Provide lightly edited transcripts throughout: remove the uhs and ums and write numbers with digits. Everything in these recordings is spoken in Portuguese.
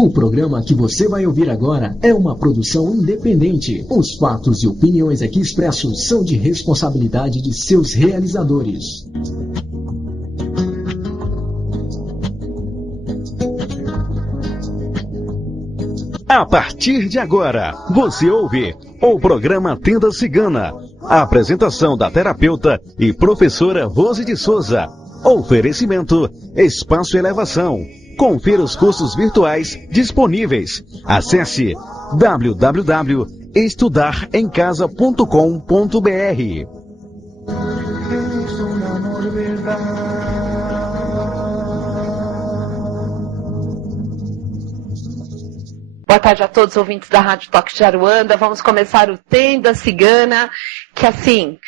O programa que você vai ouvir agora é uma produção independente. Os fatos e opiniões aqui expressos são de responsabilidade de seus realizadores. A partir de agora, você ouve o programa Tenda Cigana. A apresentação da terapeuta e professora Rose de Souza. Oferecimento Espaço Elevação. Confira os cursos virtuais disponíveis. Acesse www.estudaremcasa.com.br. Boa tarde a todos os ouvintes da Rádio Toque de Aruanda. Vamos começar o Tenda Cigana, que assim,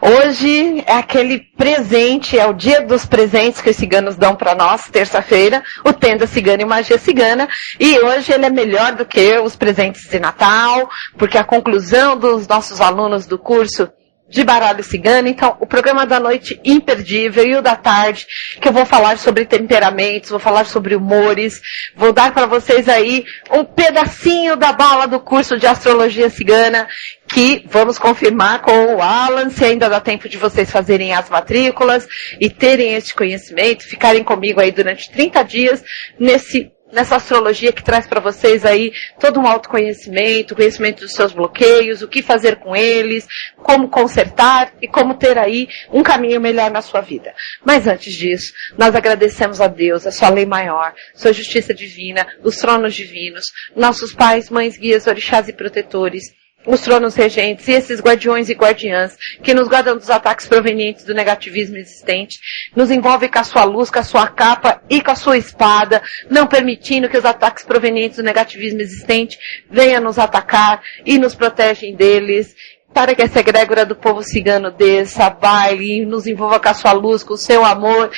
hoje é aquele presente, é o dia dos presentes que os ciganos dão para nós, terça-feira, o Tenda Cigana e Magia Cigana, e hoje ele é melhor do que os presentes de Natal, porque a conclusão dos nossos alunos do curso de baralho cigano, então o programa da noite imperdível e o da tarde, que eu vou falar sobre temperamentos, vou falar sobre humores, vou dar para vocês aí um pedacinho da bala do curso de astrologia cigana, que vamos confirmar com o Alan, se ainda dá tempo de vocês fazerem as matrículas e terem este conhecimento, ficarem comigo aí durante 30 dias nessa astrologia que traz para vocês aí todo um autoconhecimento, conhecimento dos seus bloqueios, o que fazer com eles, como consertar e como ter aí um caminho melhor na sua vida. Mas antes disso, nós agradecemos a Deus, a sua lei maior, sua justiça divina, os tronos divinos, nossos pais, mães, guias, orixás e protetores, os tronos regentes e esses guardiões e guardiãs que nos guardam dos ataques provenientes do negativismo existente, nos envolve com a sua luz, com a sua capa e com a sua espada, não permitindo que os ataques provenientes do negativismo existente venham nos atacar e nos protegem deles, para que essa egrégora do povo cigano desça, baile e nos envolva com a sua luz, com o seu amor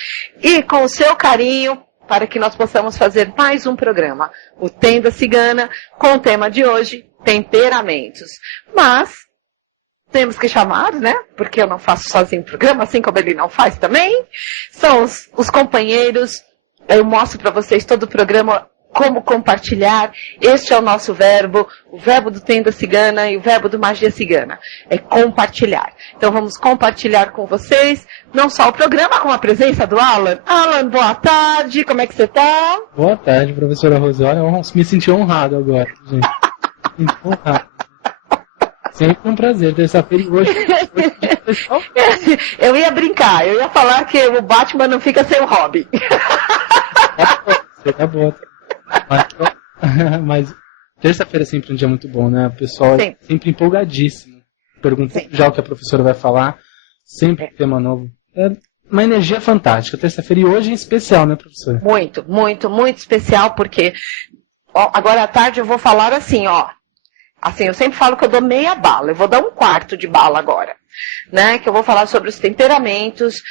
e com o seu carinho, para que nós possamos fazer mais um programa, o Tenda Cigana, com o tema de hoje, temperamentos. Mas temos que chamar, né? Porque eu não faço sozinho o programa, assim como ele não faz também. São os companheiros. Eu mostro para vocês todo o programa, como compartilhar. Este é o nosso verbo, o verbo do Tenda Cigana e o verbo do Magia Cigana. É compartilhar. Então vamos compartilhar com vocês, não só o programa, com a presença do Alan. Alan, boa tarde, como é que você está? Boa tarde, professora Rose. Olha, eu me senti honrado agora, gente. Honrado. Sempre um prazer, terça-feira e hoje. Eu ia brincar, eu ia falar que o Batman não fica sem o Robin. Você tá boa. Mas terça-feira é sempre um dia muito bom, né? O pessoal é sempre empolgadíssimo. Perguntando já o que a professora vai falar. Sempre tema novo. É uma energia fantástica. Terça-feira e hoje em especial, né, professora? Muito, muito, muito especial, porque agora à tarde eu vou falar assim, ó. Assim, eu sempre falo que eu dou meia bala. Eu vou dar um quarto de bala agora. Né? Que eu vou falar sobre os temperamentos,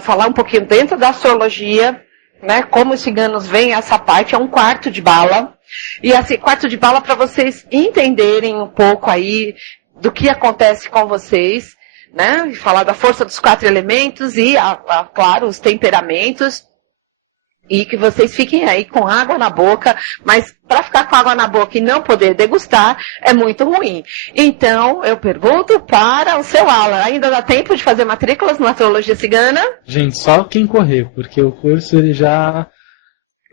falar um pouquinho dentro da astrologia, né, como os ciganos veem essa parte, é um quarto de bala. E assim, quarto de bala para vocês entenderem um pouco aí do que acontece com vocês, né? E falar da força dos 4 elementos e, claro, os temperamentos. E que vocês fiquem aí com água na boca, mas para ficar com água na boca e não poder degustar é muito ruim. Então, eu pergunto para o seu Alan, ainda dá tempo de fazer matrículas na astrologia cigana? Gente, só quem correr, porque o curso ele já,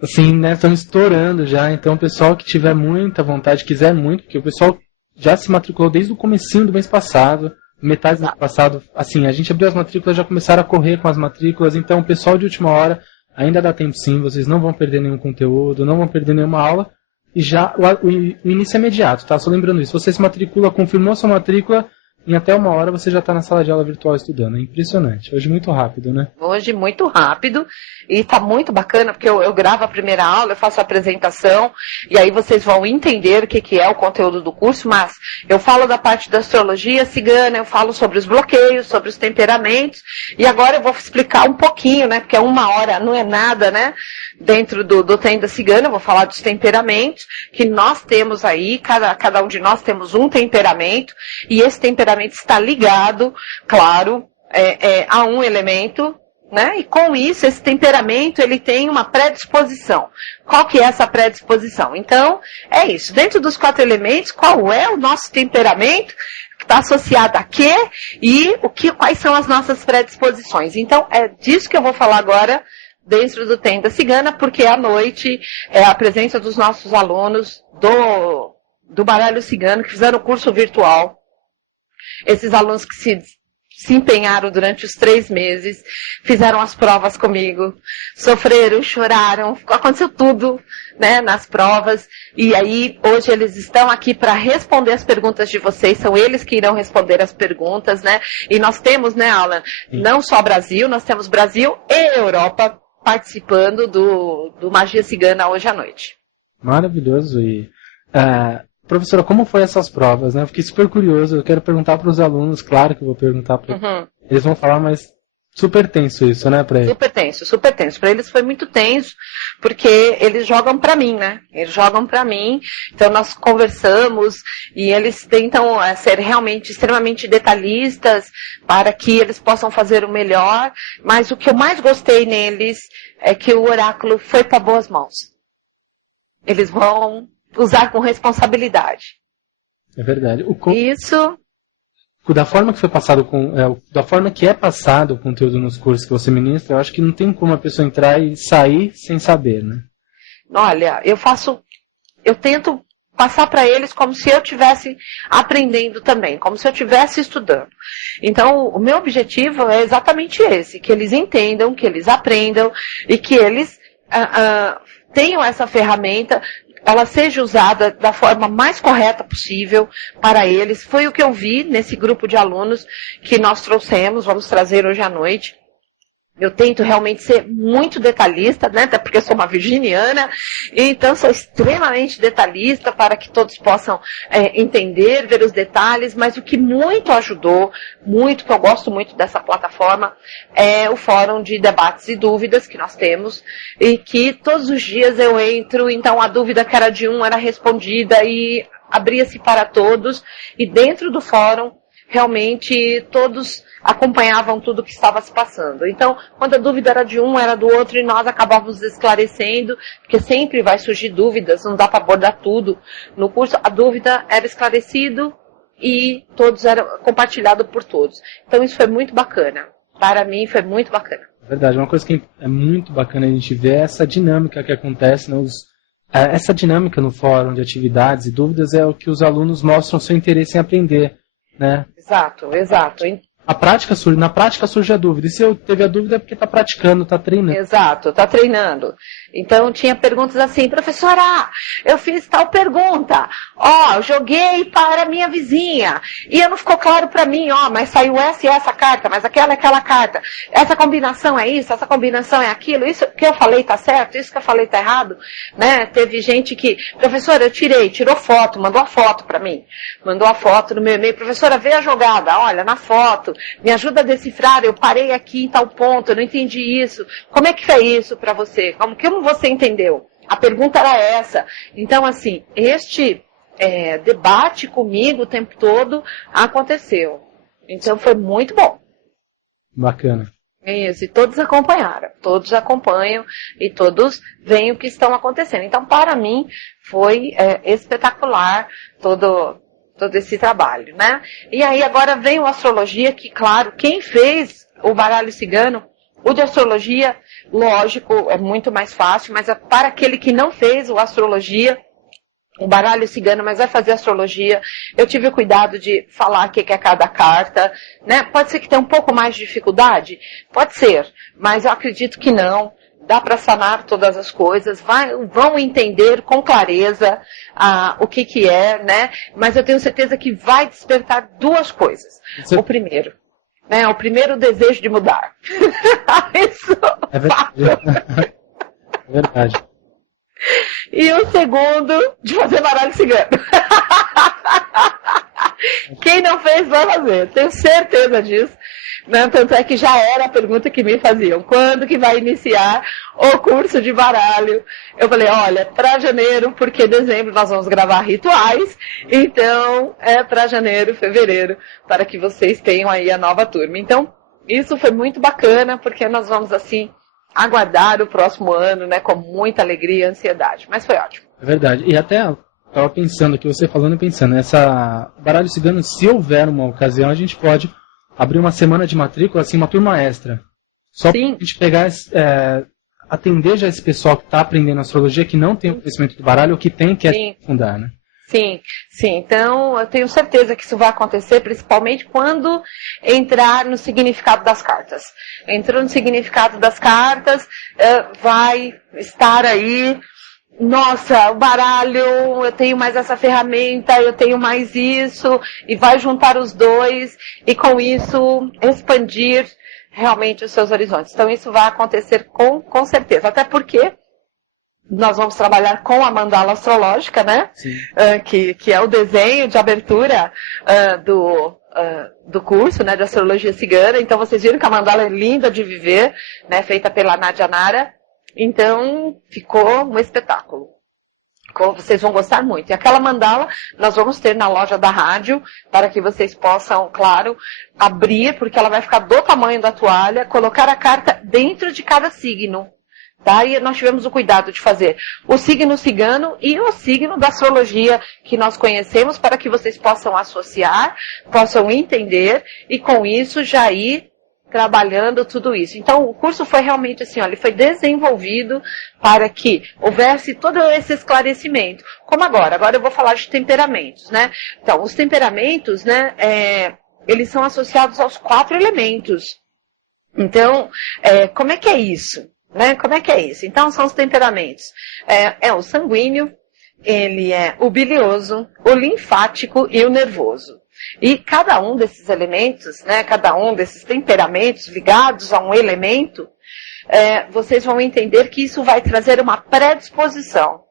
assim, né, estão estourando já, então o pessoal que tiver muita vontade, quiser muito, porque o pessoal já se matriculou desde o comecinho do mês passado, metade do mês passado, assim, a gente abriu as matrículas, já começaram a correr com as matrículas, então o pessoal de última hora, ainda dá tempo sim, vocês não vão perder nenhum conteúdo, não vão perder nenhuma aula, e já o início é imediato, tá? Só lembrando isso, você se matricula, confirmou sua matrícula, em até 1 hora você já está na sala de aula virtual estudando. É impressionante. Hoje muito rápido, né? Hoje muito rápido. E está muito bacana, porque eu gravo a primeira aula, eu faço a apresentação, e aí vocês vão entender o que é o conteúdo do curso, mas eu falo da parte da astrologia cigana, eu falo sobre os bloqueios, sobre os temperamentos, e agora eu vou explicar um pouquinho, né? Porque 1 hora não é nada, né? Dentro do Tenda Cigana, eu vou falar dos temperamentos, que nós temos aí, cada um de nós temos um temperamento, e esse temperamento está ligado, claro, a um elemento, né? E com isso, esse temperamento, ele tem uma predisposição. Qual que é essa predisposição? Então, é isso. Dentro dos 4 elementos, qual é o nosso temperamento? Que está associado a quê? E quais são as nossas predisposições? Então, é disso que eu vou falar agora dentro do Tenda Cigana, porque à noite é a presença dos nossos alunos do Baralho Cigano, que fizeram o curso virtual. Esses alunos que se empenharam durante os 3 meses, fizeram as provas comigo, sofreram, choraram, aconteceu tudo, né, nas provas, e aí hoje eles estão aqui para responder as perguntas de vocês, são eles que irão responder as perguntas, né, e nós temos, né, Alan, não só Brasil, nós temos Brasil e Europa participando do Magia Cigana hoje à noite. Maravilhoso. E professora, como foi essas provas, né? Eu fiquei super curioso, eu quero perguntar para os alunos, claro que eu vou perguntar para eles vão falar, mas super tenso isso, né, para eles? Super tenso, super tenso. Para eles foi muito tenso, porque eles jogam para mim, né? Eles jogam para mim, então nós conversamos e eles tentam ser realmente extremamente detalhistas para que eles possam fazer o melhor, mas o que eu mais gostei neles é que o oráculo foi para boas mãos. Eles vão usar com responsabilidade. É verdade. Isso. Da forma que foi passado da forma que é passado o conteúdo nos cursos que você ministra, eu acho que não tem como a pessoa entrar e sair sem saber, né? Olha, eu tento passar para eles como se eu estivesse aprendendo também, como se eu estivesse estudando. Então, o meu objetivo é exatamente esse, que eles entendam, que eles aprendam e que eles tenham essa ferramenta, ela seja usada da forma mais correta possível para eles. Foi o que eu vi nesse grupo de alunos que nós trouxemos, vamos trazer hoje à noite. Eu tento realmente ser muito detalhista, né? Até porque eu sou uma virginiana, então sou extremamente detalhista para que todos possam entender, ver os detalhes, mas o que muito ajudou, que eu gosto muito dessa plataforma, é o fórum de debates e dúvidas que nós temos, e que todos os dias eu entro, então a dúvida que era de um era respondida e abria-se para todos, e dentro do fórum, realmente todos acompanhavam tudo o que estava se passando. Então, quando a dúvida era de um, era do outro, e nós acabávamos esclarecendo, porque sempre vai surgir dúvidas, não dá para abordar tudo. No curso, a dúvida era esclarecido e todos era compartilhado por todos. Então, isso foi muito bacana. Para mim, foi muito bacana. Verdade, uma coisa que é muito bacana a gente ver é essa dinâmica que acontece, né? Essa dinâmica no fórum de atividades e dúvidas é o que os alunos mostram seu interesse em aprender, né? Exato. Na prática surge a dúvida. E se eu teve a dúvida é porque está praticando, está treinando. Exato, está treinando. Então tinha perguntas assim, professora, eu fiz tal pergunta, joguei para minha vizinha, e não ficou claro para mim, mas saiu essa e essa carta, mas aquela carta, essa combinação é isso, essa combinação é aquilo, isso que eu falei está certo, isso que eu falei está errado, né? Teve gente que, professora, eu tirou foto, mandou a foto para mim, mandou a foto no meu e-mail, professora, vê a jogada, olha, na foto, me ajuda a decifrar, eu parei aqui em tal ponto, eu não entendi isso, como é que foi isso para você? Como você entendeu? A pergunta era essa. Então, assim, este debate comigo o tempo todo aconteceu. Então, foi muito bom. Bacana. Isso, e todos acompanharam. Todos acompanham e todos veem o que estão acontecendo. Então, para mim, foi espetacular todo esse trabalho, né? E aí, agora vem o Astrologia, que, claro, quem fez o Baralho Cigano, o de Astrologia, lógico, é muito mais fácil, mas para aquele que não fez o Astrologia, o Baralho Cigano, mas vai fazer Astrologia, eu tive o cuidado de falar o que é cada carta, né? Pode ser que tenha um pouco mais de dificuldade? Pode ser, mas eu acredito que não. Dá para sanar todas as coisas, vão entender com clareza o que é, né? Mas eu tenho certeza que vai despertar 2 coisas. O primeiro, né? O primeiro, o desejo de mudar. Isso é verdade. É verdade. E o segundo, de fazer baralho cigano. Quem não fez, vai fazer. Tenho certeza disso. Né? Tanto é que já era a pergunta que me faziam. Quando que vai iniciar o curso de baralho? Eu falei, olha, para janeiro, porque dezembro nós vamos gravar rituais. Então, é para janeiro, fevereiro, para que vocês tenham aí a nova turma. Então, isso foi muito bacana, porque nós vamos, assim, aguardar o próximo ano, né, com muita alegria e ansiedade. Mas foi ótimo. É verdade. E até estava pensando aqui, você falando e pensando, essa baralho cigano, se houver uma ocasião, a gente pode abrir uma semana de matrícula, assim, uma turma extra. Só para a gente pegar, atender já esse pessoal que está aprendendo astrologia, que não tem o conhecimento do baralho, ou que tem, quer fundar, né? Sim. Então, eu tenho certeza que isso vai acontecer, principalmente quando entrar no significado das cartas. Entrou no significado das cartas, vai estar aí, nossa, o baralho, eu tenho mais essa ferramenta, eu tenho mais isso, e vai juntar os dois, e com isso expandir realmente os seus horizontes. Então, isso vai acontecer com certeza, até porque nós vamos trabalhar com a mandala astrológica, né? Que é o desenho de abertura do curso, né, de astrologia cigana. Então vocês viram que a mandala é linda de viver, né, feita pela Nádia Nara. Então ficou um espetáculo. Vocês vão gostar muito. E aquela mandala nós vamos ter na loja da rádio, para que vocês possam, claro, abrir, porque ela vai ficar do tamanho da toalha, colocar a carta dentro de cada signo. Tá? E nós tivemos o cuidado de fazer o signo cigano e o signo da astrologia que nós conhecemos, para que vocês possam associar, possam entender e com isso já ir trabalhando tudo isso. Então o curso foi realmente assim, ele foi desenvolvido para que houvesse todo esse esclarecimento. Como agora eu vou falar de temperamentos, né? Então os temperamentos, né, eles são associados aos 4 elementos. Então, como é que é isso? Né? Como é que é isso? Então, são os temperamentos. É o sanguíneo, ele é o bilioso, o linfático e o nervoso. E cada um desses elementos, né, cada um desses temperamentos ligados a um elemento, vocês vão entender que isso vai trazer uma predisposição.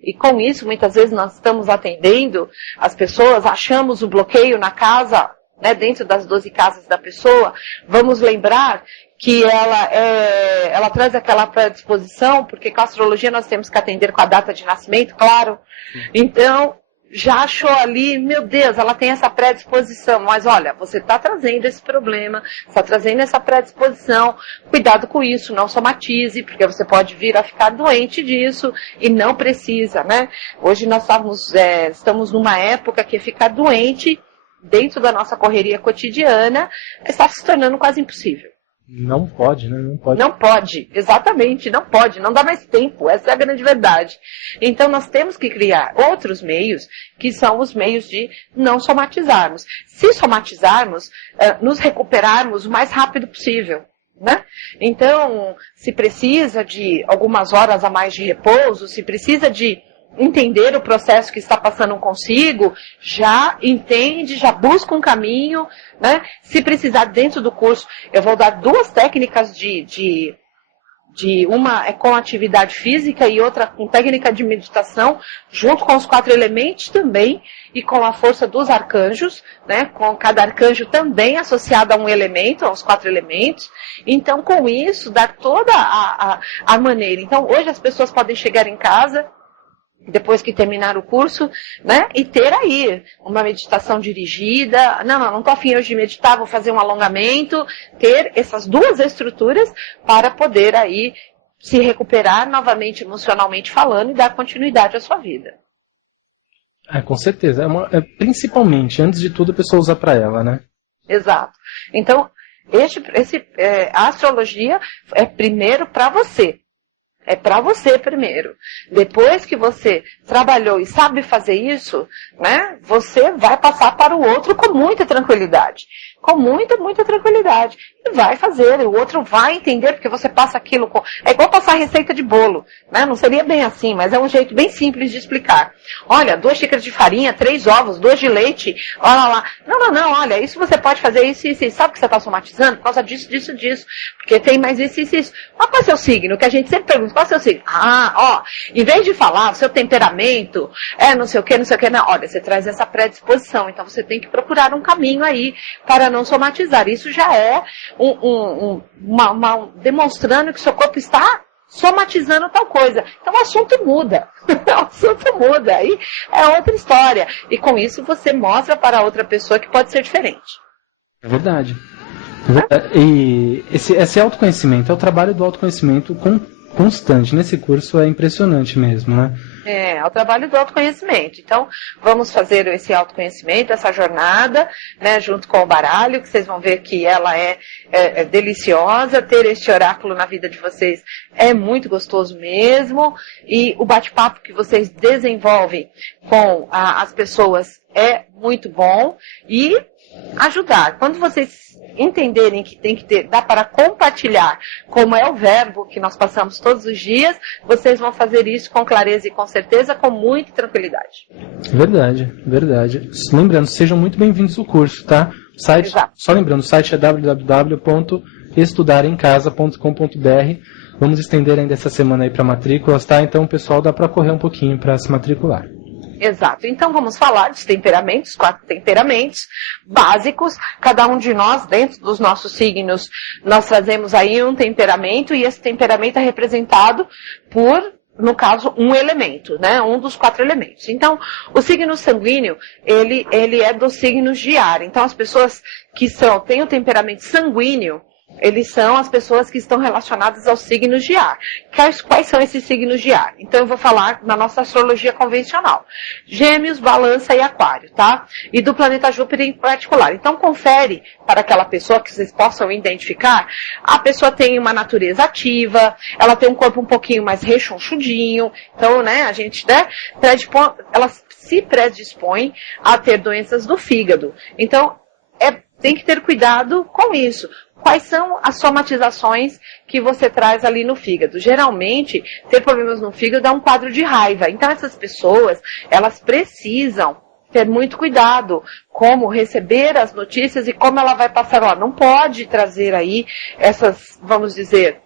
E com isso, muitas vezes nós estamos atendendo as pessoas, achamos o bloqueio na casa, né, dentro das 12 casas da pessoa. Vamos lembrar que ela traz aquela predisposição, porque com a astrologia nós temos que atender com a data de nascimento, claro. Então, já achou ali, meu Deus, ela tem essa predisposição, mas olha, você está trazendo esse problema, está trazendo essa predisposição, cuidado com isso, não somatize, porque você pode vir a ficar doente disso e não precisa, né? Hoje nós estamos numa época que ficar doente dentro da nossa correria cotidiana está se tornando quase impossível. Não pode, né? Não pode. Não pode, exatamente, não pode, não dá mais tempo, essa é a grande verdade. Então nós temos que criar outros meios, que são os meios de não somatizarmos. Se somatizarmos, nos recuperarmos o mais rápido possível, né? Então, se precisa de algumas horas a mais de repouso, se precisa de entender o processo que está passando consigo, já entende, já busca um caminho, né? Se precisar, dentro do curso, eu vou dar 2 técnicas uma é com atividade física e outra com técnica de meditação, junto com os 4 elementos também, e com a força dos arcanjos, né? Com cada arcanjo também associado a um elemento, aos 4 elementos. Então, com isso, dar toda a maneira. Então, hoje as pessoas podem chegar em casa, depois que terminar o curso, né, e ter aí uma meditação dirigida. Não estou afim hoje de meditar, vou fazer um alongamento, ter essas 2 estruturas para poder aí se recuperar novamente emocionalmente falando e dar continuidade à sua vida. Com certeza. Principalmente, antes de tudo, a pessoa usa para ela, né? Exato. Então, a astrologia é primeiro para você. É para você primeiro. Depois que você trabalhou e sabe fazer isso, né, você vai passar para o outro com muita tranquilidade. Com muita, muita tranquilidade. E vai fazer, o outro vai entender, porque você passa aquilo com... É igual passar receita de bolo, né? Não seria bem assim, mas é um jeito bem simples de explicar. Olha, 2 xícaras de farinha, 3 ovos, 2 de leite, olha lá. Não, olha, isso você pode fazer isso. Sabe que você está somatizando? Por causa disso. Porque tem mais isso. Mas qual é o seu signo? Que a gente sempre pergunta, qual é o seu signo? Em vez de falar o seu temperamento, não sei o que, não. Olha, você traz essa predisposição, então você tem que procurar um caminho aí para não somatizar. Isso já é demonstrando que seu corpo está somatizando tal coisa. Então o assunto muda. Aí é outra história. E com isso você mostra para outra pessoa que pode ser diferente. É verdade. E esse autoconhecimento é o trabalho do autoconhecimento constante. Nesse curso é impressionante mesmo, né? É o trabalho do autoconhecimento. Então, vamos fazer esse autoconhecimento, essa jornada, né, junto com o baralho, que vocês vão ver que ela é deliciosa. Ter este oráculo na vida de vocês é muito gostoso mesmo. E o bate-papo que vocês desenvolvem com as pessoas é muito bom. E ajudar. Quando vocês entenderem que tem que dar para compartilhar, como é o verbo que nós passamos todos os dias, vocês vão fazer isso com clareza e com certeza, com muita tranquilidade. Verdade. Lembrando, sejam muito bem-vindos ao curso, tá? O site, só lembrando, o site é www.estudaremcasa.com.br. Vamos estender ainda essa semana aí para matrículas, tá? Então o pessoal dá para correr um pouquinho para se matricular. Exato. Então vamos falar dos temperamentos, 4 temperamentos básicos. Cada um de nós, dentro dos nossos signos, nós trazemos aí um temperamento e esse temperamento é representado por, no caso, um elemento, né? Um dos 4 elementos. Então, o signo sanguíneo, ele é dos signos de ar. Então, as pessoas que têm o temperamento sanguíneo, eles são as pessoas que estão relacionadas aos signos de ar. Quais são esses signos de ar? Então eu vou falar na nossa astrologia convencional. Gêmeos, Balança e Aquário, tá? E do planeta Júpiter em particular. Então confere para aquela pessoa que vocês possam identificar. A pessoa tem uma natureza ativa, ela tem um corpo um pouquinho mais rechonchudinho. Então, né, a gente, né, ela se predispõe a ter doenças do fígado. Então, tem que ter cuidado com isso. Quais são as somatizações que você traz ali no fígado? Geralmente, ter problemas no fígado dá um quadro de raiva. Então, essas pessoas, elas precisam ter muito cuidado como receber as notícias e como ela vai passar lá. Não pode trazer aí essas, vamos dizer,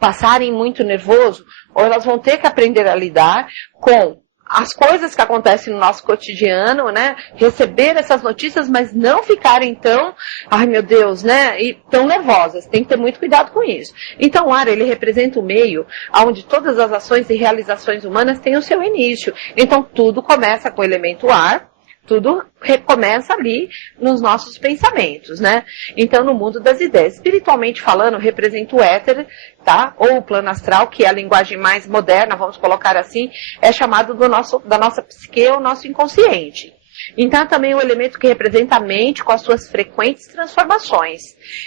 passarem muito nervoso, ou elas vão ter que aprender a lidar com as coisas que acontecem no nosso cotidiano, né? Receber essas notícias, mas não ficarem tão, ai meu Deus, né? E tão nervosas. Tem que ter muito cuidado com isso. Então, o ar, ele representa o meio onde todas as ações e realizações humanas têm o seu início. Então, tudo começa com o elemento ar. Tudo recomeça ali nos nossos pensamentos, né? Então, no mundo das ideias, espiritualmente falando, representa o éter, tá? Ou o plano astral, que é a linguagem mais moderna, vamos colocar assim, é chamado da nossa psique, o nosso inconsciente. Então, também o elemento que representa a mente com as suas frequentes transformações.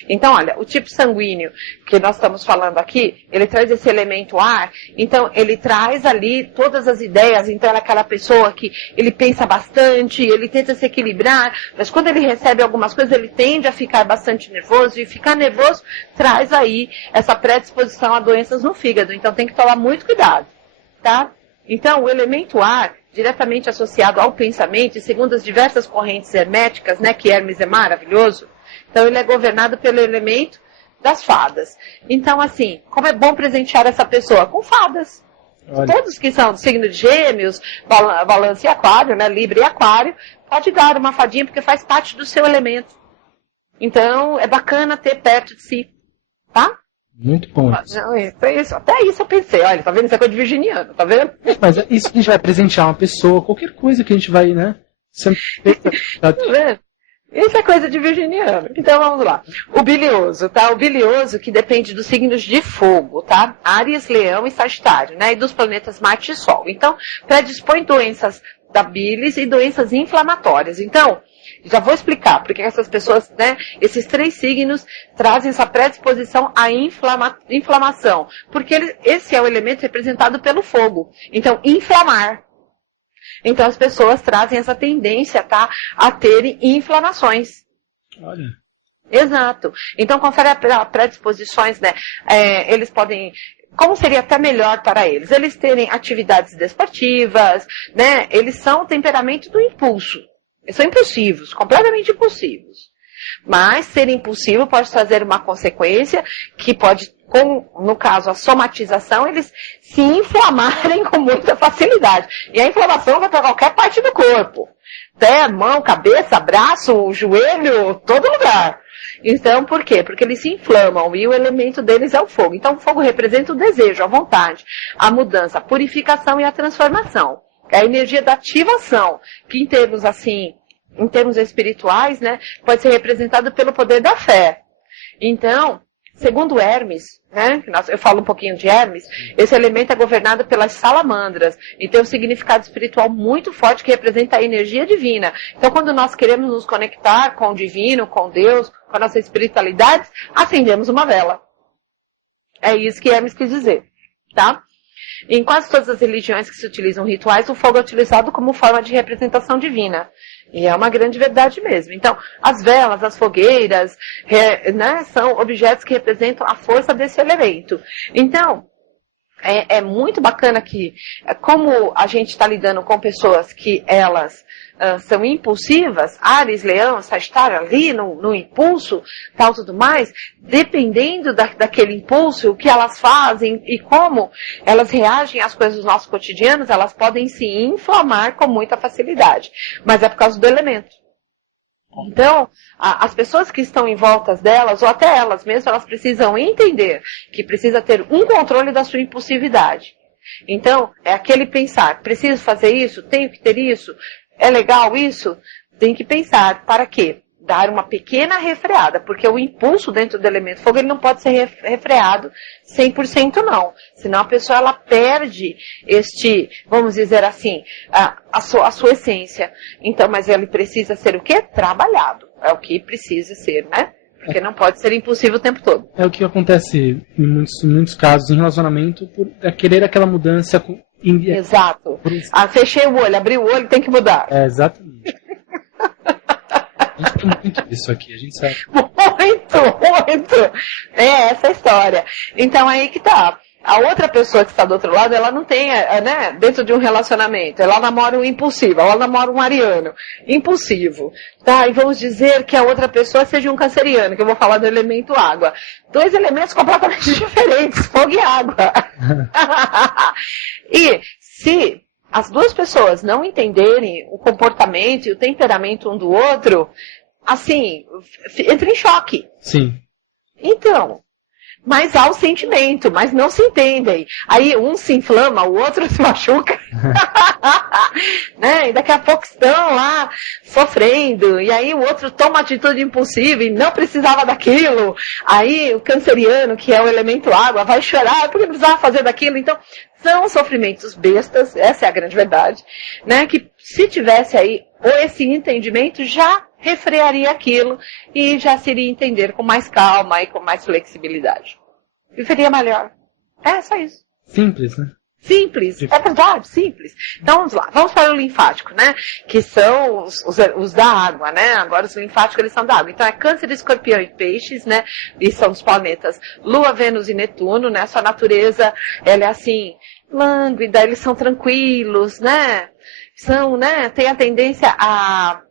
Então, olha, o tipo sanguíneo que nós estamos falando aqui, ele traz esse elemento ar, então ele traz ali todas as ideias, então é aquela pessoa que ele pensa bastante, ele tenta se equilibrar, mas quando ele recebe algumas coisas, ele tende a ficar bastante nervoso, e ficar nervoso traz aí essa predisposição a doenças no fígado, então tem que tomar muito cuidado, tá? Então, o elemento ar, diretamente associado ao pensamento, e segundo as diversas correntes herméticas, né, que Hermes é maravilhoso, então ele é governado pelo elemento das fadas. Então, assim, como é bom presentear essa pessoa? Com fadas. Olha. Todos que são do signo de Gêmeos, Balança e Aquário, né, Libra e Aquário, pode dar uma fadinha porque faz parte do seu elemento. Então, é bacana ter perto de si, tá? Muito bom. Isso. Até isso eu pensei, olha, tá vendo? Isso é coisa de virginiano, tá vendo? Mas isso que a gente vai presentear uma pessoa, qualquer coisa que a gente vai, né? Tá vendo? Isso é coisa de virginiano. Então vamos lá. O bilioso, tá? O bilioso que depende dos signos de fogo, tá? Áries, Leão e Sagitário, né? E dos planetas Marte e Sol. Então, predispõe doenças da bilis e doenças inflamatórias. Então, já vou explicar porque essas pessoas, né, esses 3 signos trazem essa predisposição à inflamação. Porque esse é o elemento representado pelo fogo. Então, inflamar. Então, as pessoas trazem essa tendência, tá, a terem inflamações. Olha. Exato. Então, confere as predisposições, né, eles podem... Como seria até melhor para eles? Eles terem atividades desportivas, né, eles são o temperamento do impulso. Eles são impulsivos, completamente impulsivos. Mas ser impulsivo pode trazer uma consequência que pode, no caso, a somatização, eles se inflamarem com muita facilidade. E a inflamação vai para qualquer parte do corpo. Pé, mão, cabeça, braço, joelho, todo lugar. Então, por quê? Porque eles se inflamam e o elemento deles é o fogo. Então, o fogo representa o desejo, a vontade, a mudança, a purificação e a transformação. É a energia da ativação, que em termos espirituais, né, pode ser representada pelo poder da fé. Então, segundo Hermes, né, eu falo um pouquinho de Hermes, esse elemento é governado pelas salamandras e tem um significado espiritual muito forte que representa a energia divina. Então, quando nós queremos nos conectar com o divino, com Deus, com a nossa espiritualidade, acendemos uma vela. É isso que Hermes quis dizer, tá? Em quase todas as religiões que se utilizam rituais, o fogo é utilizado como forma de representação divina. E é uma grande verdade mesmo. Então, as velas, as fogueiras, né, são objetos que representam a força desse elemento. Então, é muito bacana que, como a gente está lidando com pessoas que elas são impulsivas, Áries, Leão, Sagitário, ali no impulso, tal, tudo mais, dependendo daquele impulso, o que elas fazem e como elas reagem às coisas dos nossos cotidianos, elas podem se inflamar com muita facilidade. Mas é por causa do elemento. Então, as pessoas que estão em volta delas, ou até elas mesmas, elas precisam entender que precisa ter um controle da sua impulsividade. Então, é aquele pensar, preciso fazer isso, tenho que ter isso, é legal isso? Tem que pensar, para quê? Dar uma pequena refreada, porque o impulso dentro do elemento fogo, ele não pode ser refreado 100% não. Senão a pessoa, ela perde vamos dizer assim, a sua essência. Então, mas ele precisa ser o quê? Trabalhado. É o que precisa ser, né? Porque não pode ser impulsivo o tempo todo. É o que acontece em muitos casos em relacionamento, por querer aquela mudança. Exato. Fechei o olho, abri o olho, tem que mudar. Exatamente. A gente tem muito disso aqui, a gente sabe. Muito! É essa a história. Então aí que tá. A outra pessoa que está do outro lado, ela não tem, né, dentro de um relacionamento, ela namora um impulsivo, ela namora um ariano, impulsivo, tá? E vamos dizer que a outra pessoa seja um canceriano, que eu vou falar do elemento água. 2 elementos completamente diferentes, fogo e água. E se as 2 pessoas não entenderem o comportamento e o temperamento um do outro, assim, entra em choque. Sim. Então, mas há o sentimento, mas não se entendem. Aí um se inflama, o outro se machuca. Né? E daqui a pouco estão lá sofrendo. E aí o outro toma atitude impulsiva e não precisava daquilo. Aí o canceriano, que é o elemento água, vai chorar porque precisava fazer daquilo. Então, são sofrimentos bestas, essa é a grande verdade, né? Que se tivesse aí esse entendimento, já refrearia aquilo e já se iria entender com mais calma e com mais flexibilidade. Viveria melhor. É só isso. Simples, né? Simples, é verdade, simples. Então vamos lá, vamos para o linfático, né? Que são os da água, né? Agora os linfáticos, eles são da água. Então é Câncer, Escorpião e Peixes, né? E são os planetas Lua, Vênus e Netuno, né? Sua natureza, ela é assim, lânguida, eles são tranquilos, né? São, né? Tem a tendência a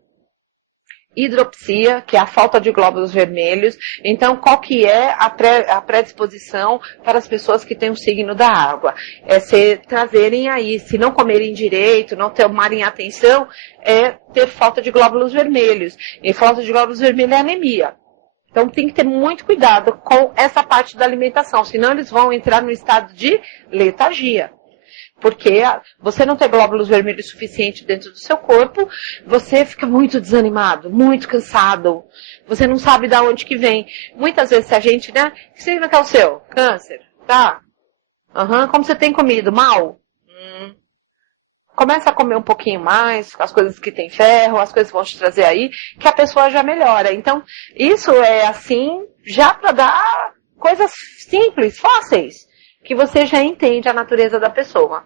hidropsia, que é a falta de glóbulos vermelhos. Então, qual que é a predisposição para as pessoas que têm o signo da água? É se trazerem aí, se não comerem direito, não tomarem atenção, é ter falta de glóbulos vermelhos. E falta de glóbulos vermelhos é anemia. Então, tem que ter muito cuidado com essa parte da alimentação, senão eles vão entrar no estado de letargia. Porque você não tem glóbulos vermelhos suficiente dentro do seu corpo, você fica muito desanimado, muito cansado, você não sabe de onde que vem. Muitas vezes a gente, né, que signo que é o seu? Câncer, tá? Como você tem comido? Mal? Começa a comer um pouquinho mais, as coisas que tem ferro, as coisas que vão te trazer aí, que a pessoa já melhora. Então, isso é assim, já para dar coisas simples, fáceis, que você já entende a natureza da pessoa.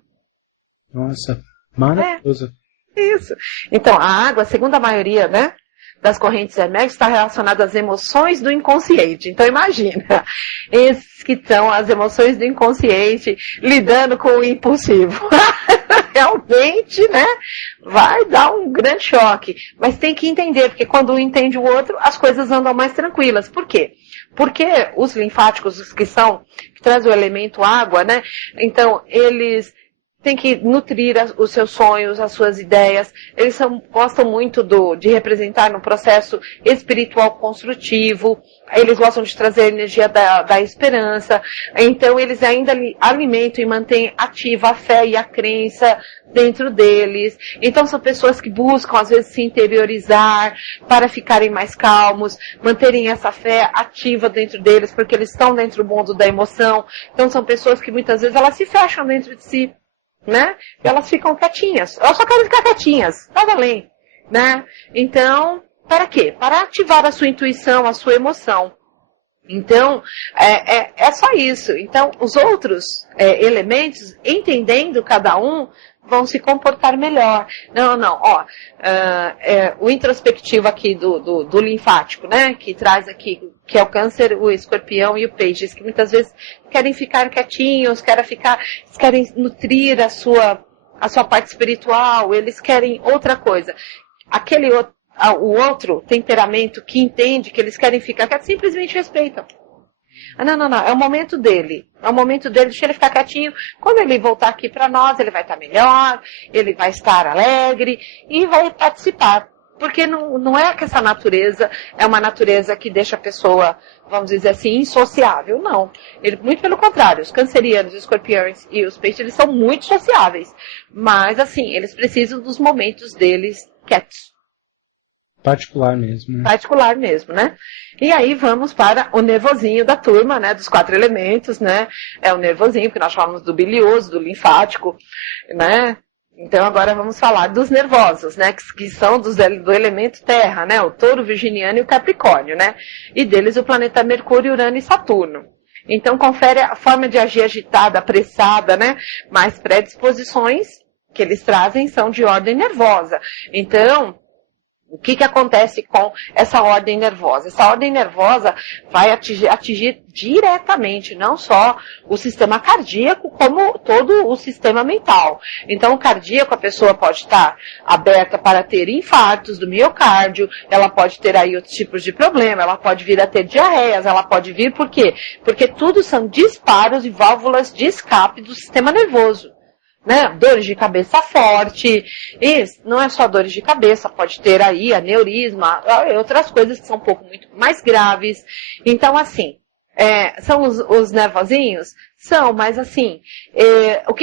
Nossa, maravilhoso. Isso. Então, a água, segundo a maioria, né, das correntes herméticas, está relacionada às emoções do inconsciente. Então, imagina, esses que são as emoções do inconsciente lidando com o impulsivo. Realmente, né, vai dar um grande choque. Mas tem que entender, porque quando um entende o outro, as coisas andam mais tranquilas. Por quê? Porque os linfáticos, que trazem o elemento água, né, então, eles tem que nutrir os seus sonhos, as suas ideias. Eles gostam muito de representar no processo espiritual construtivo. Eles gostam de trazer a energia da esperança. Então, eles ainda alimentam e mantêm ativa a fé e a crença dentro deles. Então, são pessoas que buscam, às vezes, se interiorizar para ficarem mais calmos, manterem essa fé ativa dentro deles, porque eles estão dentro do mundo da emoção. Então, são pessoas que, muitas vezes, elas se fecham dentro de si, né? E elas ficam quietinhas. Elas só querem ficar quietinhas, nada além, né? Então, para quê? Para ativar a sua intuição, a sua emoção. Então, é só isso. Então, os outros elementos, entendendo cada um, vão se comportar melhor. O introspectivo aqui do linfático, né, que traz aqui, que é o câncer, o escorpião e o peixes, que muitas vezes querem ficar quietinhos, querem nutrir a sua parte espiritual, eles querem outra coisa. O outro temperamento que entende que eles querem ficar quietos, simplesmente respeitam. Não, é o momento dele. É o momento dele, deixa ele ficar quietinho. Quando ele voltar aqui para nós, ele vai estar melhor, ele vai estar alegre e vai participar. Porque não é que essa natureza é uma natureza que deixa a pessoa, vamos dizer assim, insociável. Não. Muito pelo contrário, os cancerianos, os escorpiões e os peixes, eles são muito sociáveis. Mas, assim, eles precisam dos momentos deles quietos. Particular mesmo. Particular mesmo, né? E aí vamos para o nervosinho da turma, né? Dos 4 elementos, né? É o nervosinho, porque nós falamos do bilioso, do linfático, né? Então agora vamos falar dos nervosos, né? Que são do elemento terra, né? O touro, o virginiano e o capricórnio, né? E deles o planeta Mercúrio, Urano e Saturno. Então confere a forma de agir agitada, apressada, né? Mas predisposições que eles trazem são de ordem nervosa. Então, o que acontece com essa ordem nervosa? Essa ordem nervosa vai atingir diretamente, não só o sistema cardíaco, como todo o sistema mental. Então, o cardíaco, a pessoa pode estar aberta para ter infartos do miocárdio, ela pode ter aí outros tipos de problema, ela pode vir a ter diarreias, ela pode vir, por quê? Porque tudo são disparos e válvulas de escape do sistema nervoso. Né? Dores de cabeça forte, e não é só dores de cabeça, pode ter aí aneurisma, outras coisas que são um pouco muito mais graves. Então, assim, são os nervosinhos? São, mas assim,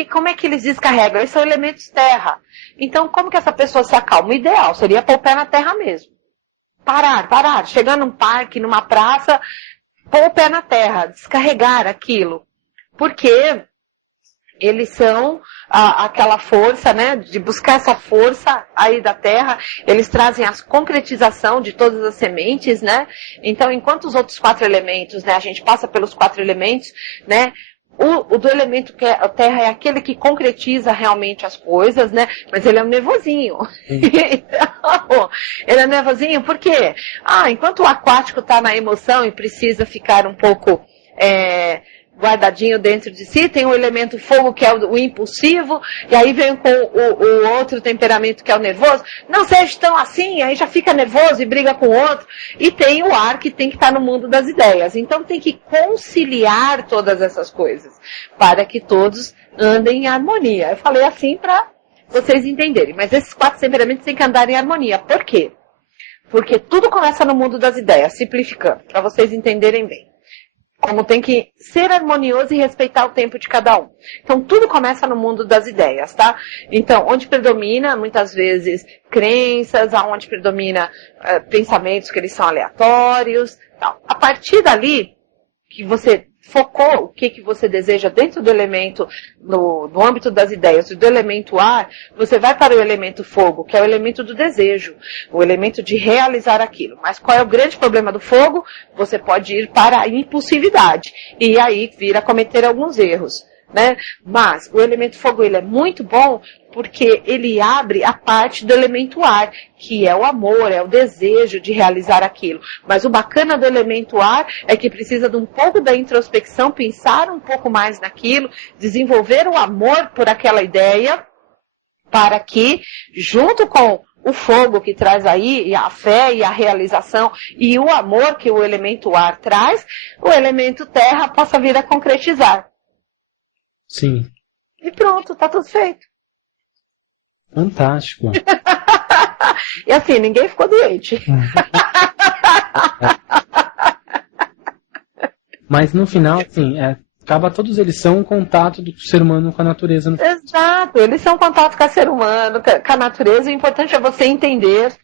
como é que eles descarregam? Eles são elementos terra. Então, como que essa pessoa se acalma? O ideal seria pôr o pé na terra mesmo. Parar, chegar num parque, numa praça, pôr o pé na terra, descarregar aquilo. Porque eles são aquela força, né, de buscar essa força aí da terra, eles trazem a concretização de todas as sementes, né, então enquanto os outros 4 elementos, né, a gente passa pelos 4 elementos, né, o do elemento que é a terra é aquele que concretiza realmente as coisas, né, mas ele é um nervosinho. Então, ele é nervosinho por quê? Enquanto o aquático está na emoção e precisa ficar um pouco guardadinho dentro de si, tem o elemento fogo, que é o impulsivo, e aí vem com o outro temperamento, que é o nervoso. Não seja tão assim, aí já fica nervoso e briga com o outro. E tem o ar, que tem que estar no mundo das ideias. Então tem que conciliar todas essas coisas, para que todos andem em harmonia. Eu falei assim para vocês entenderem, mas esses 4 temperamentos têm que andar em harmonia. Por quê? Porque tudo começa no mundo das ideias, simplificando, para vocês entenderem bem. Como tem que ser harmonioso e respeitar o tempo de cada um. Então, tudo começa no mundo das ideias, tá? Então, onde predomina, muitas vezes, crenças, onde predomina pensamentos que eles são aleatórios, tal. A partir dali, que você focou o que você deseja dentro do elemento, no âmbito das ideias, do elemento ar, você vai para o elemento fogo, que é o elemento do desejo, o elemento de realizar aquilo. Mas qual é o grande problema do fogo? Você pode ir para a impulsividade, e aí vir a cometer alguns erros, né? Mas o elemento fogo, ele é muito bom, porque ele abre a parte do elemento ar, que é o amor, é o desejo de realizar aquilo. Mas o bacana do elemento ar é que precisa de um pouco da introspecção, pensar um pouco mais naquilo, desenvolver o amor por aquela ideia, para que, junto com o fogo que traz aí, e a fé e a realização, e o amor que o elemento ar traz, o elemento terra possa vir a concretizar. Sim. E pronto, tá tudo feito. Fantástico. E assim, ninguém ficou doente. Mas no final, assim, acaba todos eles são um contato do ser humano com a natureza. Exato, eles são contato com o ser humano, com a natureza. O importante é você entender,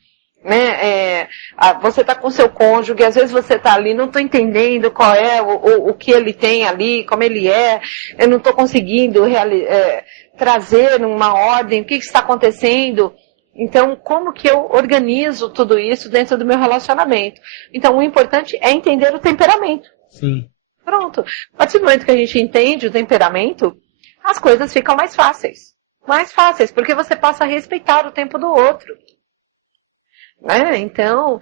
né? Você está com seu cônjuge, às vezes você está ali, não estou entendendo qual é o que ele tem ali, como ele é, eu não estou conseguindo trazer uma ordem, o que está acontecendo. Então, como que eu organizo tudo isso dentro do meu relacionamento? Então, o importante é entender o temperamento. Sim. Pronto. A partir do momento que a gente entende o temperamento, as coisas ficam mais fáceis. Mais fáceis, porque você passa a respeitar o tempo do outro. Né? Então,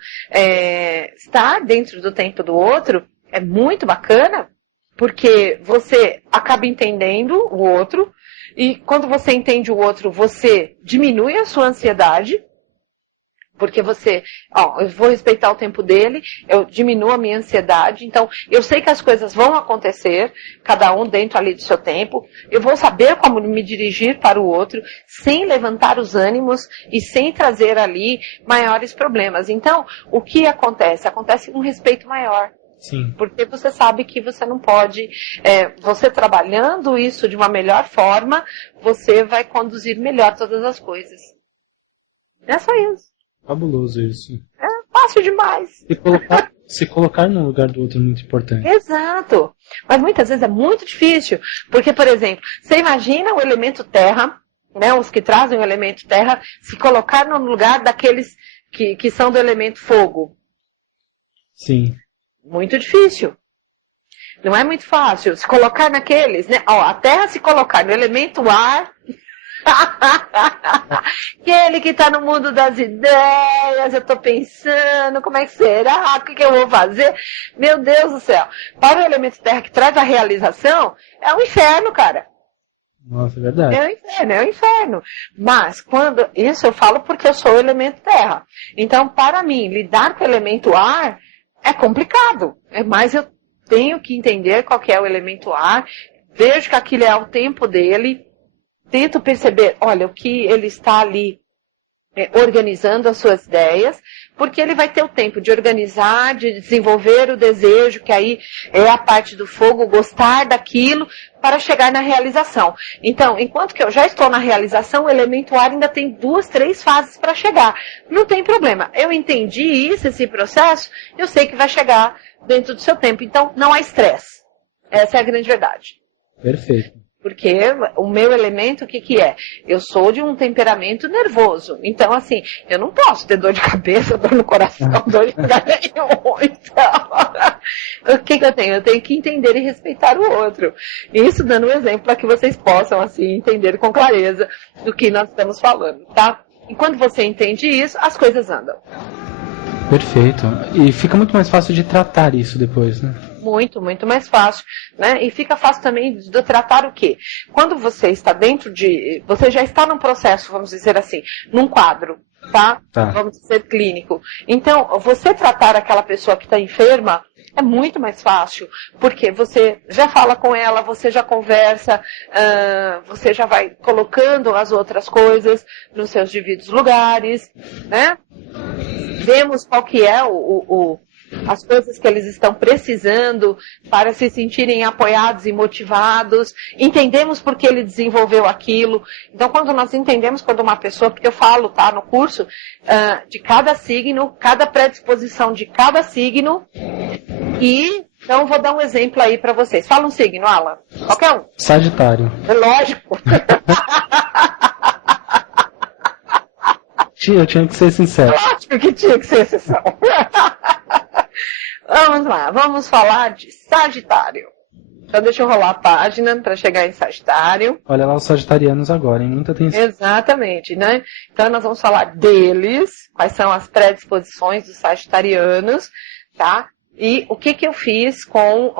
estar dentro do tempo do outro é muito bacana, porque você acaba entendendo o outro, e quando você entende o outro, você diminui a sua ansiedade, porque você, eu vou respeitar o tempo dele, eu diminuo a minha ansiedade, então eu sei que as coisas vão acontecer, cada um dentro ali do seu tempo, eu vou saber como me dirigir para o outro, sem levantar os ânimos e sem trazer ali maiores problemas. Então, o que acontece? Acontece um respeito maior. Sim. Porque você sabe que você não pode, você trabalhando isso de uma melhor forma, você vai conduzir melhor todas as coisas. É só isso. Fabuloso isso. É fácil demais. Se colocar no lugar do outro é muito importante. Exato. Mas muitas vezes é muito difícil. Porque, por exemplo, você imagina o elemento terra, né, os que trazem o elemento terra, se colocar no lugar daqueles que são do elemento fogo. Sim. Muito difícil. Não é muito fácil. Se colocar naqueles, né? A terra se colocar no elemento ar. Aquele que está no mundo das ideias, eu estou pensando, como é que será? O que eu vou fazer? Meu Deus do céu. Para o elemento terra que traz a realização, é um inferno, cara. Nossa, é verdade. É um inferno. Mas, isso eu falo porque eu sou o elemento terra. Então, para mim, lidar com o elemento ar é complicado. Mas eu tenho que entender qual que é o elemento ar, vejo que aquilo é o tempo dele, tento perceber, olha, o que ele está ali organizando as suas ideias, porque ele vai ter o tempo de organizar, de desenvolver o desejo, que aí é a parte do fogo, gostar daquilo, para chegar na realização. Então, enquanto que eu já estou na realização, o elemento ar ainda tem 2, 3 fases para chegar. Não tem problema. Eu entendi isso, esse processo, eu sei que vai chegar dentro do seu tempo. Então, não há estresse. Essa é a grande verdade. Perfeito. Porque o meu elemento, o que é? Eu sou de um temperamento nervoso. Então, assim, eu não posso ter dor de cabeça, dor no coração, dor de nenhum. Então, o que eu tenho? Eu tenho que entender e respeitar o outro. Isso dando um exemplo para que vocês possam, assim, entender com clareza do que nós estamos falando, tá? E quando você entende isso, as coisas andam. Perfeito. E fica muito mais fácil de tratar isso depois, né? Muito, muito mais fácil, né? E fica fácil também de tratar o quê? Quando você está você já está num processo, vamos dizer assim, num quadro, tá? Vamos dizer clínico. Então, você tratar aquela pessoa que está enferma é muito mais fácil, porque você já fala com ela, você já conversa, você já vai colocando as outras coisas nos seus devidos lugares, né? Vemos qual que é as coisas que eles estão precisando para se sentirem apoiados e motivados, entendemos por que ele desenvolveu aquilo. Então, quando nós entendemos quando uma pessoa, porque eu falo, tá, no curso, de cada signo, cada predisposição de cada signo, e então vou dar um exemplo aí para vocês. Fala um signo, Alan. Qualquer um. Sagitário. É lógico. Eu tinha que ser sincero. Lógico que tinha que ser exceção. Vamos lá, vamos falar de Sagitário. Então deixa eu rolar a página para chegar em Sagitário. Olha lá os sagitarianos agora, hein? Muita atenção. Exatamente, né? Então nós vamos falar deles, quais são as predisposições dos sagitarianos, tá? E o que eu fiz com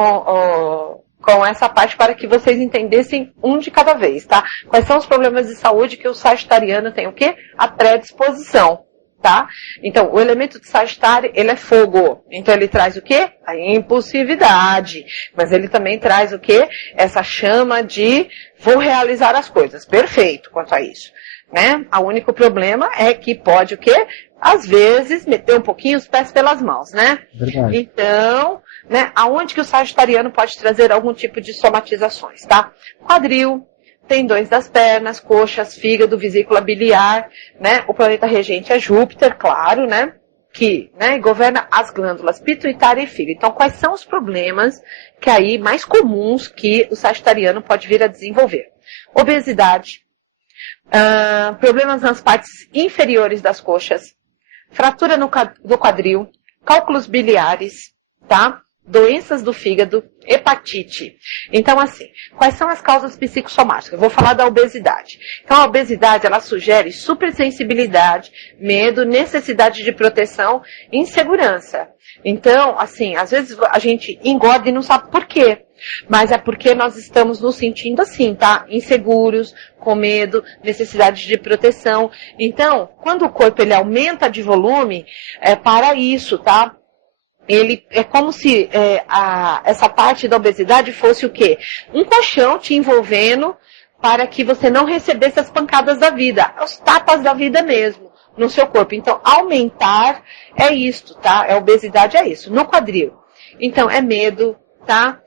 essa parte para que vocês entendessem um de cada vez, tá? Quais são os problemas de saúde que o sagitariano tem o quê? A predisposição, tá? Então, o elemento de Sagitário, ele é fogo. Então, ele traz o quê? A impulsividade. Mas ele também traz o quê? Essa chama de vou realizar as coisas. Perfeito quanto a isso, né? O único problema é que pode o quê? Às vezes, meter um pouquinho os pés pelas mãos, né? Verdade. Então, né, aonde que o sagitariano pode trazer algum tipo de somatizações, tá? Quadril, tendões das pernas, coxas, fígado, vesícula biliar, né? O planeta regente é Júpiter, claro, né? Que, né, governa as glândulas pituitária e fígado. Então, quais são os problemas que aí mais comuns que o sagitariano pode vir a desenvolver? Obesidade, problemas nas partes inferiores das coxas, fratura do quadril, cálculos biliares, tá? Doenças do fígado, hepatite. Então, assim, quais são as causas psicossomáticas? Eu vou falar da obesidade. Então, a obesidade, ela sugere supersensibilidade, medo, necessidade de proteção, insegurança. Então, assim, às vezes a gente engorda e não sabe por quê. Mas é porque nós estamos nos sentindo assim, tá? Inseguros, com medo, necessidade de proteção. Então, quando o corpo ele aumenta de volume, é para isso, tá? Ele é como se essa parte da obesidade fosse o quê? Um colchão te envolvendo para que você não recebesse as pancadas da vida, os tapas da vida mesmo, no seu corpo. Então, aumentar é isto, tá? A obesidade é isso. No quadril. Então, é medo, tá?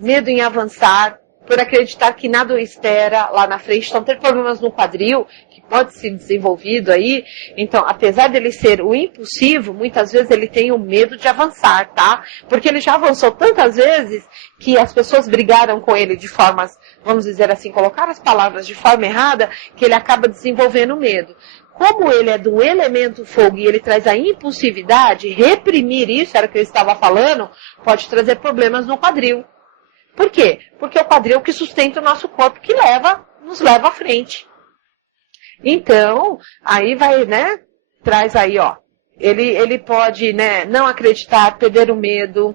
Medo em avançar, por acreditar que nada o espera lá na frente. Então, ter problemas no quadril, que pode ser desenvolvido aí. Então, apesar dele ser o impulsivo, muitas vezes ele tem o medo de avançar, tá? Porque ele já avançou tantas vezes que as pessoas brigaram com ele de formas, vamos dizer assim, colocar as palavras de forma errada, que ele acaba desenvolvendo medo. Como ele é do elemento fogo e ele traz a impulsividade, reprimir isso, era o que eu estava falando, pode trazer problemas no quadril. Por quê? Porque é o quadril que sustenta o nosso corpo, que nos leva à frente. Então, aí vai, né, traz aí, ó, ele pode, né, não acreditar, perder o medo,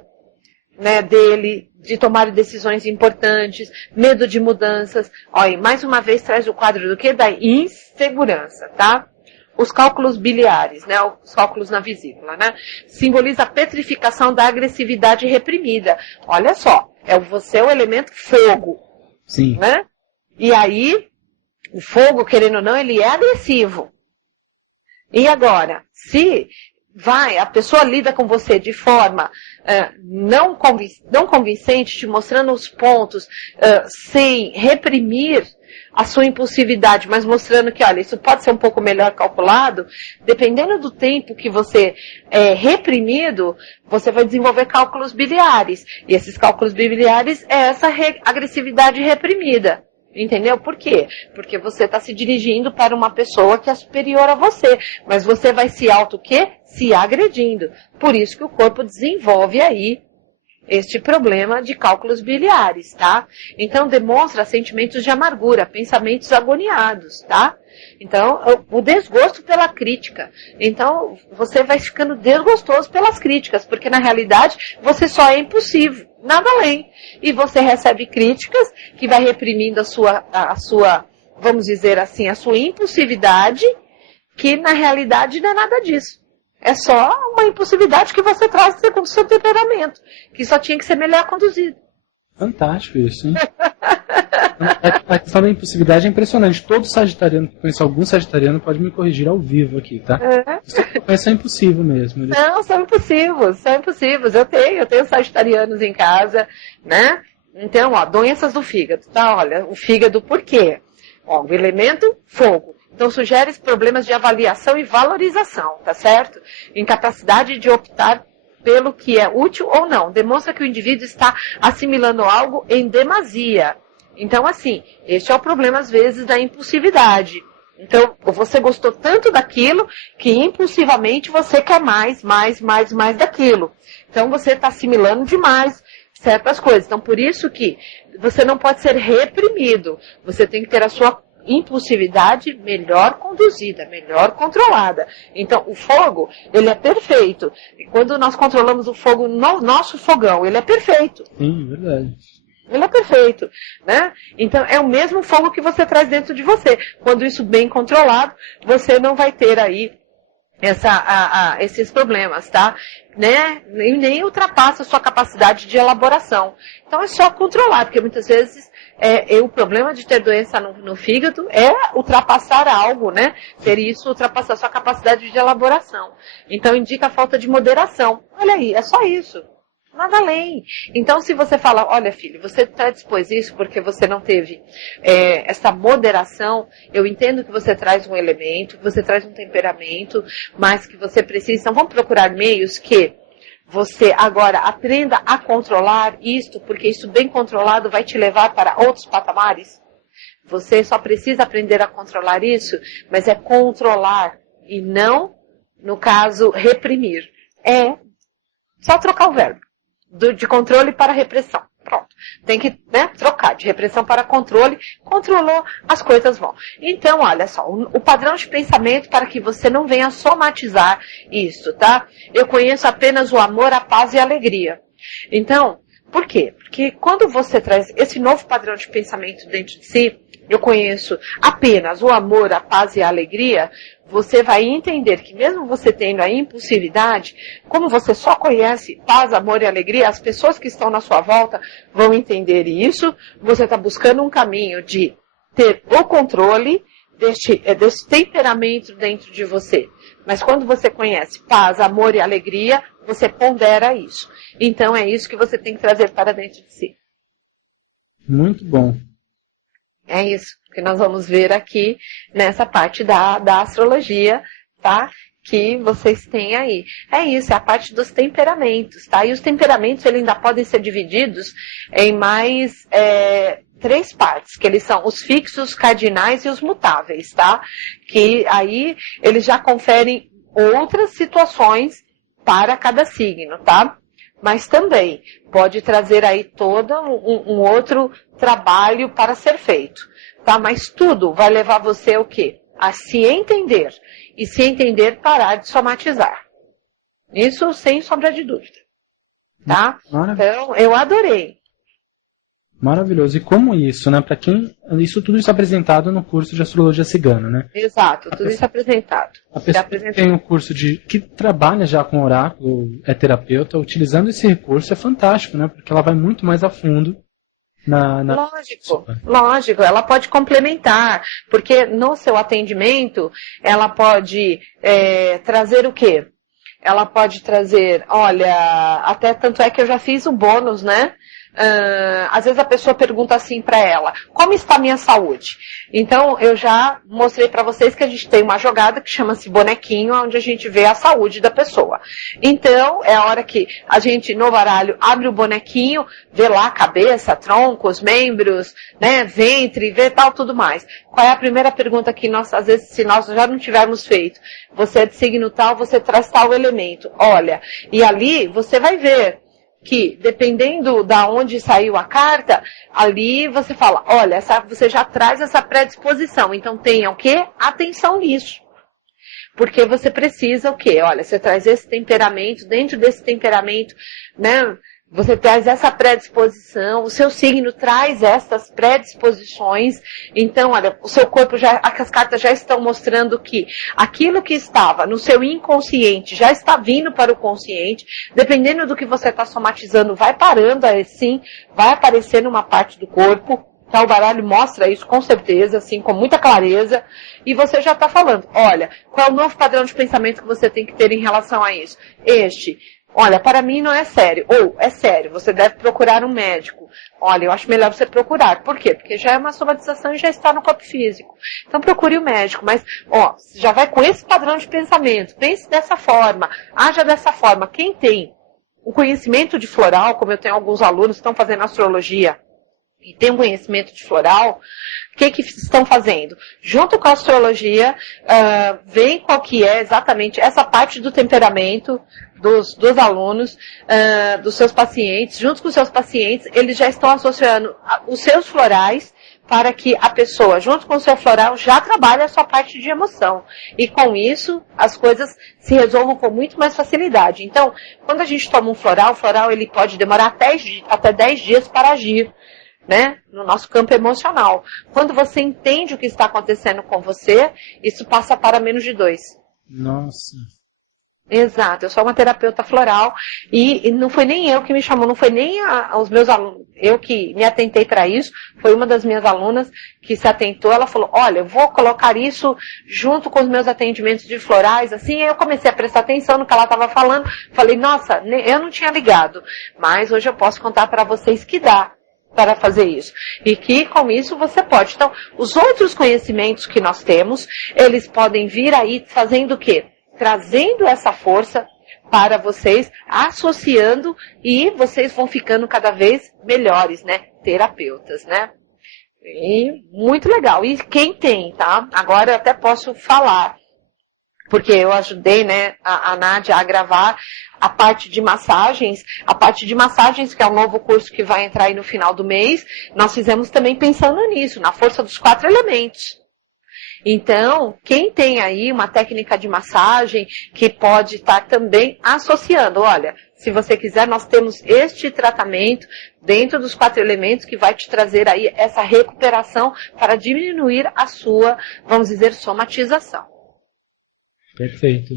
né, dele, de tomar decisões importantes, medo de mudanças. Ó, e mais uma vez traz o quadro do quê? Da insegurança, tá? Os cálculos biliares, né, os cálculos na vesícula, né, simboliza a petrificação da agressividade reprimida. Olha só, você é o elemento fogo. Sim. Né? E aí, o fogo, querendo ou não, ele é agressivo. E agora, se a pessoa lida com você de forma não convincente, te mostrando os pontos, sem reprimir a sua impulsividade, mas mostrando que, olha, isso pode ser um pouco melhor calculado, dependendo do tempo que você é reprimido, você vai desenvolver cálculos biliares. E esses cálculos biliares é essa agressividade reprimida. Entendeu? Por quê? Porque você está se dirigindo para uma pessoa que é superior a você, mas você vai se se agredindo. Por isso que o corpo desenvolve aí este problema de cálculos biliares, tá? Então, demonstra sentimentos de amargura, pensamentos agoniados, tá? Então, o desgosto pela crítica. Então, você vai ficando desgostoso pelas críticas, porque na realidade, você só é impulsivo, nada além. E você recebe críticas que vai reprimindo a sua, vamos dizer assim, a sua impulsividade, que na realidade não é nada disso. É só uma impulsividade que você traz segundo o seu temperamento, que só tinha que ser melhor conduzido. Fantástico isso, hein? A questão da impulsividade é impressionante. Todo sagitariano que conhece algum sagitariano pode me corrigir ao vivo aqui, tá? Isso é impossível mesmo. Não, são impossíveis. Eu tenho sagitarianos em casa, né? Então, ó, doenças do fígado, tá? Olha, o fígado por quê? Ó, o elemento fogo. Então, sugere problemas de avaliação e valorização, tá certo? Incapacidade de optar pelo que é útil ou não. Demonstra que o indivíduo está assimilando algo em demasia. Então, assim, este é o problema, às vezes, da impulsividade. Então, você gostou tanto daquilo que impulsivamente você quer mais daquilo. Então, você está assimilando demais certas coisas. Então, por isso que você não pode ser reprimido. Você tem que ter a sua impulsividade melhor conduzida, melhor controlada. Então, o fogo, ele é perfeito. E quando nós controlamos o fogo no nosso fogão, ele é perfeito. Sim, verdade. Ele é perfeito, né? Então, é o mesmo fogo que você traz dentro de você. Quando isso bem controlado, você não vai ter aí esses problemas, tá? Né? E nem ultrapassa a sua capacidade de elaboração. Então, é só controlar, porque muitas vezes o problema de ter doença no fígado é ultrapassar algo, né? Ter isso, ultrapassar a sua capacidade de elaboração. Então, indica a falta de moderação. Olha aí, é só isso. Nada além. Então, se você fala, olha filho, você predispôs isso porque você não teve essa moderação, eu entendo que você traz um elemento, que você traz um temperamento, mas que você precisa, então vamos procurar meios que você agora aprenda a controlar isto, porque isso bem controlado vai te levar para outros patamares. Você só precisa aprender a controlar isso, mas é controlar e não, no caso, reprimir. É só trocar o verbo. De controle para repressão. Pronto. Tem que trocar de repressão para controle. Controlou, as coisas vão. Então, olha só, o padrão de pensamento para que você não venha somatizar isso, tá? Eu conheço apenas o amor, a paz e a alegria. Então, por quê? Porque quando você traz esse novo padrão de pensamento dentro de si, eu conheço apenas o amor, a paz e a alegria, você vai entender que mesmo você tendo a impulsividade, como você só conhece paz, amor e alegria, as pessoas que estão na sua volta vão entender isso. Você está buscando um caminho de ter o controle desse temperamento dentro de você. Mas quando você conhece paz, amor e alegria, você pondera isso. Então é isso que você tem que trazer para dentro de si. Muito bom. É isso que nós vamos ver aqui nessa parte da astrologia, tá? Que vocês têm aí. É isso, é a parte dos temperamentos, tá? E os temperamentos, eles ainda podem ser divididos em mais 3 partes, que eles são os fixos, cardinais e os mutáveis, tá? Que aí eles já conferem outras situações para cada signo, tá? Mas também pode trazer aí todo um outro trabalho para ser feito, tá? Mas tudo vai levar você o quê? A se entender. E se entender, parar de somatizar. Isso sem sombra de dúvida, tá? Então, eu adorei. Maravilhoso. E como isso, né? Para quem... Tudo isso é apresentado no curso de Astrologia Cigana, né? Exato, tudo isso é apresentado. A pessoa que tem um curso que trabalha já com oráculo, é terapeuta, utilizando esse recurso é fantástico, né? Porque ela vai muito mais a fundo Lógico, ela pode complementar, porque no seu atendimento, ela pode trazer o quê? Ela pode trazer, olha, até tanto é que eu já fiz um bônus, né? Às vezes a pessoa pergunta assim para ela, como está a minha saúde? Então, eu já mostrei para vocês que a gente tem uma jogada que chama-se bonequinho, onde a gente vê a saúde da pessoa. Então, é a hora que a gente, no baralho, abre o bonequinho, vê lá a cabeça, tronco, os membros, né, ventre, vê tal, tudo mais. Qual é a primeira pergunta que nós, às vezes, se nós já não tivermos feito? Você é de signo tal, você traz tal elemento. Olha, e ali você vai ver que, dependendo da onde saiu a carta, ali você fala, olha, você já traz essa predisposição, então tenha o quê? Atenção nisso. Porque você precisa o quê? Olha, você traz esse temperamento, dentro desse temperamento, né? Você traz essa predisposição, o seu signo traz essas predisposições, então, olha, o seu corpo as cartas já estão mostrando que aquilo que estava no seu inconsciente já está vindo para o consciente, dependendo do que você está somatizando, vai parando assim, vai aparecer numa parte do corpo, tá? O baralho mostra isso com certeza, assim, com muita clareza, e você já está falando, olha, qual é o novo padrão de pensamento que você tem que ter em relação a isso? Olha, para mim não é sério. Ou, é sério, você deve procurar um médico. Olha, eu acho melhor você procurar. Por quê? Porque já é uma somatização e já está no corpo físico. Então procure o médico. Mas, já vai com esse padrão de pensamento. Pense dessa forma. Haja dessa forma. Quem tem o conhecimento de floral, como eu tenho alguns alunos que estão fazendo astrologia, e tem um conhecimento de floral, o que estão fazendo? Junto com a astrologia, vem qual que é exatamente essa parte do temperamento dos alunos, dos seus pacientes. Junto com os seus pacientes, eles já estão associando os seus florais para que a pessoa, junto com o seu floral, já trabalhe a sua parte de emoção. E com isso, as coisas se resolvam com muito mais facilidade. Então, quando a gente toma um floral, o floral ele pode demorar até 10 dias para agir, né, no nosso campo emocional. Quando você entende o que está acontecendo com você, isso passa para menos de 2. Nossa. Exato, eu sou uma terapeuta floral e não foi nem eu que me chamou, não foi nem os meus alunos, eu que me atentei para isso, foi uma das minhas alunas que se atentou, ela falou, olha, eu vou colocar isso junto com os meus atendimentos de florais, assim, aí eu comecei a prestar atenção no que ela estava falando, falei, nossa, eu não tinha ligado, mas hoje eu posso contar para vocês que dá para fazer isso. E que com isso você pode. Então, os outros conhecimentos que nós temos, eles podem vir aí fazendo o quê? Trazendo essa força para vocês, associando e vocês vão ficando cada vez melhores, né? Terapeutas, né? E muito legal. E quem tem, tá? Agora eu até posso falar, porque eu ajudei, né, a Nádia a gravar a parte de massagens. A parte de massagens, que é o novo curso que vai entrar aí no final do mês, nós fizemos também pensando nisso, na força dos 4 elementos. Então, quem tem aí uma técnica de massagem que pode estar também associando, olha, se você quiser, nós temos este tratamento dentro dos 4 elementos que vai te trazer aí essa recuperação para diminuir a sua, vamos dizer, somatização. Perfeito.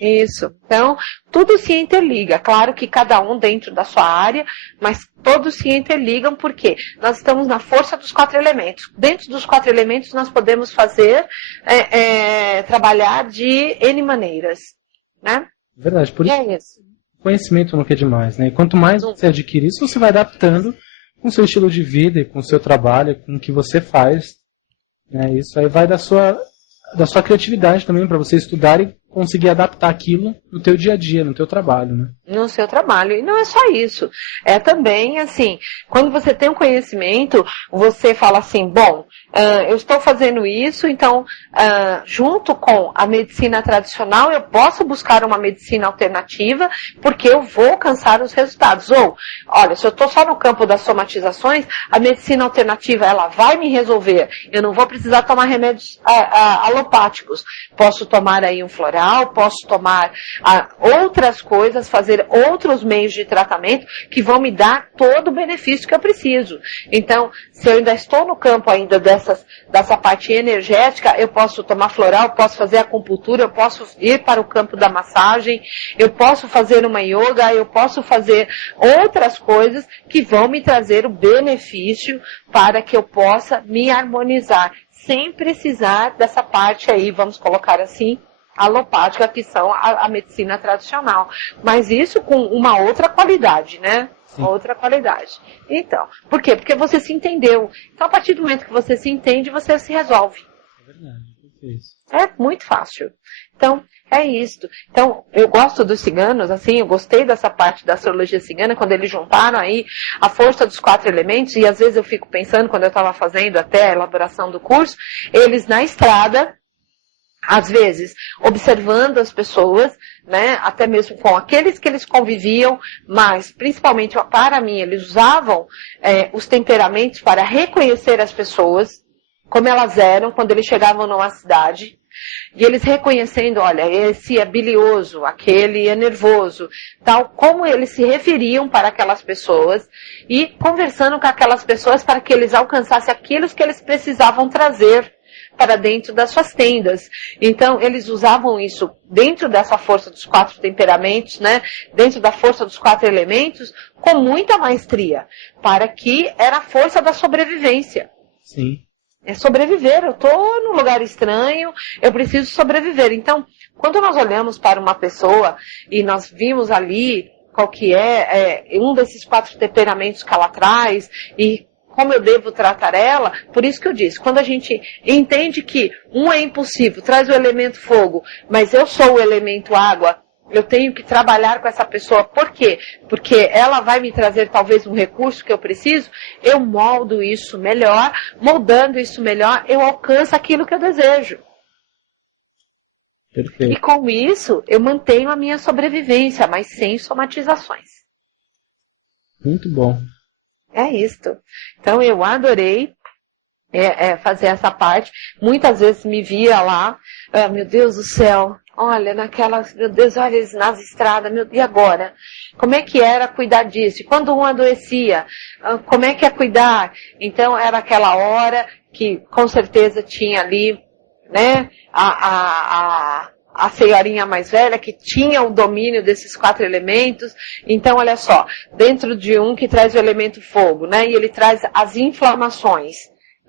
Isso. Então, tudo se interliga. Claro que cada um dentro da sua área, mas todos se interligam porque nós estamos na força dos 4 elementos. Dentro dos 4 elementos nós podemos fazer, trabalhar de N maneiras, né? Verdade. Por isso, é isso. Conhecimento nunca é demais, né? E quanto mais você adquire isso, você vai adaptando com o seu estilo de vida e com o seu trabalho, com o que você faz. Né? Isso aí vai da sua criatividade também, para você estudar e conseguir adaptar aquilo no teu dia a dia, no teu trabalho, né? No seu trabalho. E não é só isso. É também, assim, quando você tem um conhecimento, você fala assim, bom, eu estou fazendo isso, então, junto com a medicina tradicional, eu posso buscar uma medicina alternativa, porque eu vou alcançar os resultados. Ou, olha, se eu estou só no campo das somatizações, a medicina alternativa, ela vai me resolver. Eu não vou precisar tomar remédios alopáticos. Posso tomar aí um floral, posso tomar outras coisas, fazer outros meios de tratamento que vão me dar todo o benefício que eu preciso. Então, se eu ainda estou no campo ainda dessa parte energética, eu posso tomar floral, posso fazer acupuntura, eu posso ir para o campo da massagem, eu posso fazer uma yoga, eu posso fazer outras coisas que vão me trazer o benefício para que eu possa me harmonizar, sem precisar dessa parte aí, vamos colocar assim, alopática, que são a medicina tradicional. Mas isso com uma outra qualidade, né? Sim. Outra qualidade. Então, por quê? Porque você se entendeu. Então, a partir do momento que você se entende, você se resolve. É verdade, isso. É muito fácil. Então, é isso. Então, eu gosto dos ciganos, assim, eu gostei dessa parte da astrologia cigana, quando eles juntaram aí a força dos 4 elementos, e às vezes eu fico pensando, quando eu estava fazendo até a elaboração do curso, eles na estrada, às vezes, observando as pessoas, né, até mesmo com aqueles que eles conviviam, mas, principalmente para mim, eles usavam os temperamentos para reconhecer as pessoas, como elas eram quando eles chegavam numa cidade, e eles reconhecendo, olha, esse é bilioso, aquele é nervoso, tal, como eles se referiam para aquelas pessoas, e conversando com aquelas pessoas para que eles alcançassem aquilo que eles precisavam trazer para dentro das suas tendas. Então, eles usavam isso dentro dessa força dos 4 temperamentos, né? Dentro da força dos 4 elementos, com muita maestria, para que era a força da sobrevivência. Sim. É sobreviver. Eu estou num lugar estranho, eu preciso sobreviver. Então, quando nós olhamos para uma pessoa e nós vimos ali qual que é um desses 4 temperamentos que ela traz e como eu devo tratar ela, por isso que eu disse, quando a gente entende que um é impulsivo, traz o elemento fogo, mas eu sou o elemento água, eu tenho que trabalhar com essa pessoa. Por quê? Porque ela vai me trazer talvez um recurso que eu preciso, eu moldo isso melhor, moldando isso melhor, eu alcanço aquilo que eu desejo. Perfeito. E com isso, eu mantenho a minha sobrevivência, mas sem somatizações. Muito bom. É isto. Então, eu adorei. fazer essa parte. Muitas vezes me via lá, meu Deus do céu, olha, meu Deus, olha eles nas estradas, e agora? Como é que era cuidar disso? E quando um adoecia, como é que é cuidar? Então era aquela hora que com certeza tinha ali, né, a senhorinha mais velha que tinha o domínio desses 4 elementos. Então, olha só, dentro de um que traz o elemento fogo, né, e ele traz as inflamações,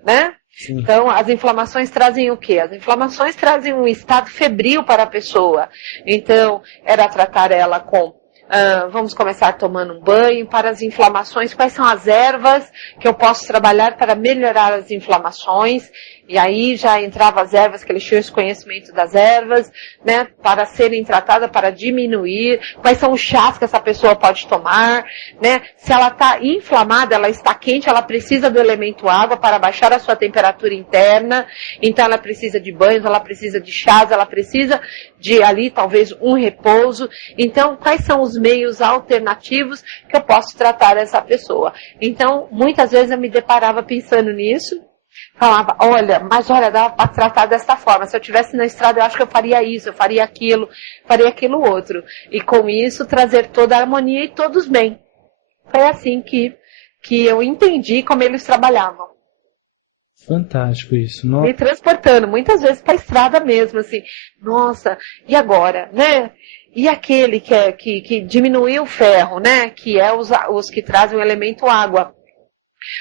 né? Sim. Então, as inflamações trazem o quê? As inflamações trazem um estado febril para a pessoa. Então, era tratar ela com vamos começar tomando um banho para as inflamações. Quais são as ervas que eu posso trabalhar para melhorar as inflamações? E aí já entrava as ervas, que eles tinham esse conhecimento das ervas, né, para serem tratadas, para diminuir. Quais são os chás que essa pessoa pode tomar, né? Se ela está inflamada, ela está quente, ela precisa do elemento água para baixar a sua temperatura interna. Então ela precisa de banhos, ela precisa de chás, ela precisa de ali talvez um repouso. Então, quais são os meios alternativos que eu posso tratar essa pessoa? Então, muitas vezes eu me deparava pensando nisso. Falava, olha, dava para tratar desta forma. Se eu estivesse na estrada, eu acho que eu faria isso, eu faria aquilo outro. E com isso, trazer toda a harmonia e todos bem. Foi assim que eu entendi como eles trabalhavam. Fantástico isso. Me transportando, muitas vezes para a estrada mesmo, assim. Nossa, e agora, né? E aquele que diminuiu o ferro, né? Que é os que trazem o elemento água.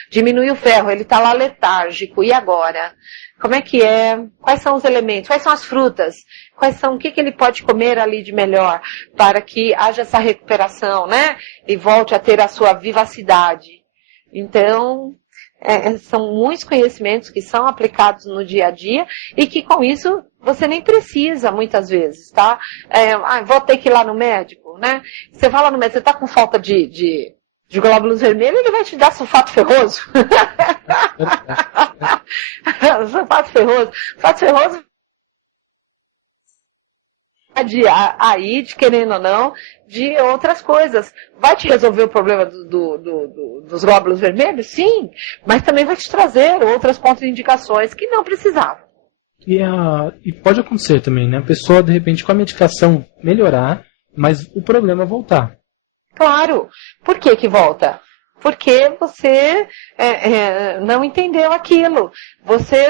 Diminui o ferro, ele está lá letárgico. E agora? Como é que é? Quais são os elementos? Quais são as frutas? O que ele pode comer ali de melhor para que haja essa recuperação, né? E volte a ter a sua vivacidade. Então, são muitos conhecimentos que são aplicados no dia a dia e que com isso você nem precisa muitas vezes, tá? Vou ter que ir lá no médico, né? Você vai lá no médico, você está com falta de glóbulos vermelhos, ele vai te dar sulfato ferroso. Sulfato ferroso aí, querendo ou não, de outras coisas. Vai te resolver o problema dos glóbulos vermelhos? Sim, mas também vai te trazer outras contraindicações que não precisavam. E pode acontecer também, né? A pessoa, de repente, com a medicação melhorar, mas o problema voltar. Claro. Por que volta? Porque você não entendeu aquilo. Você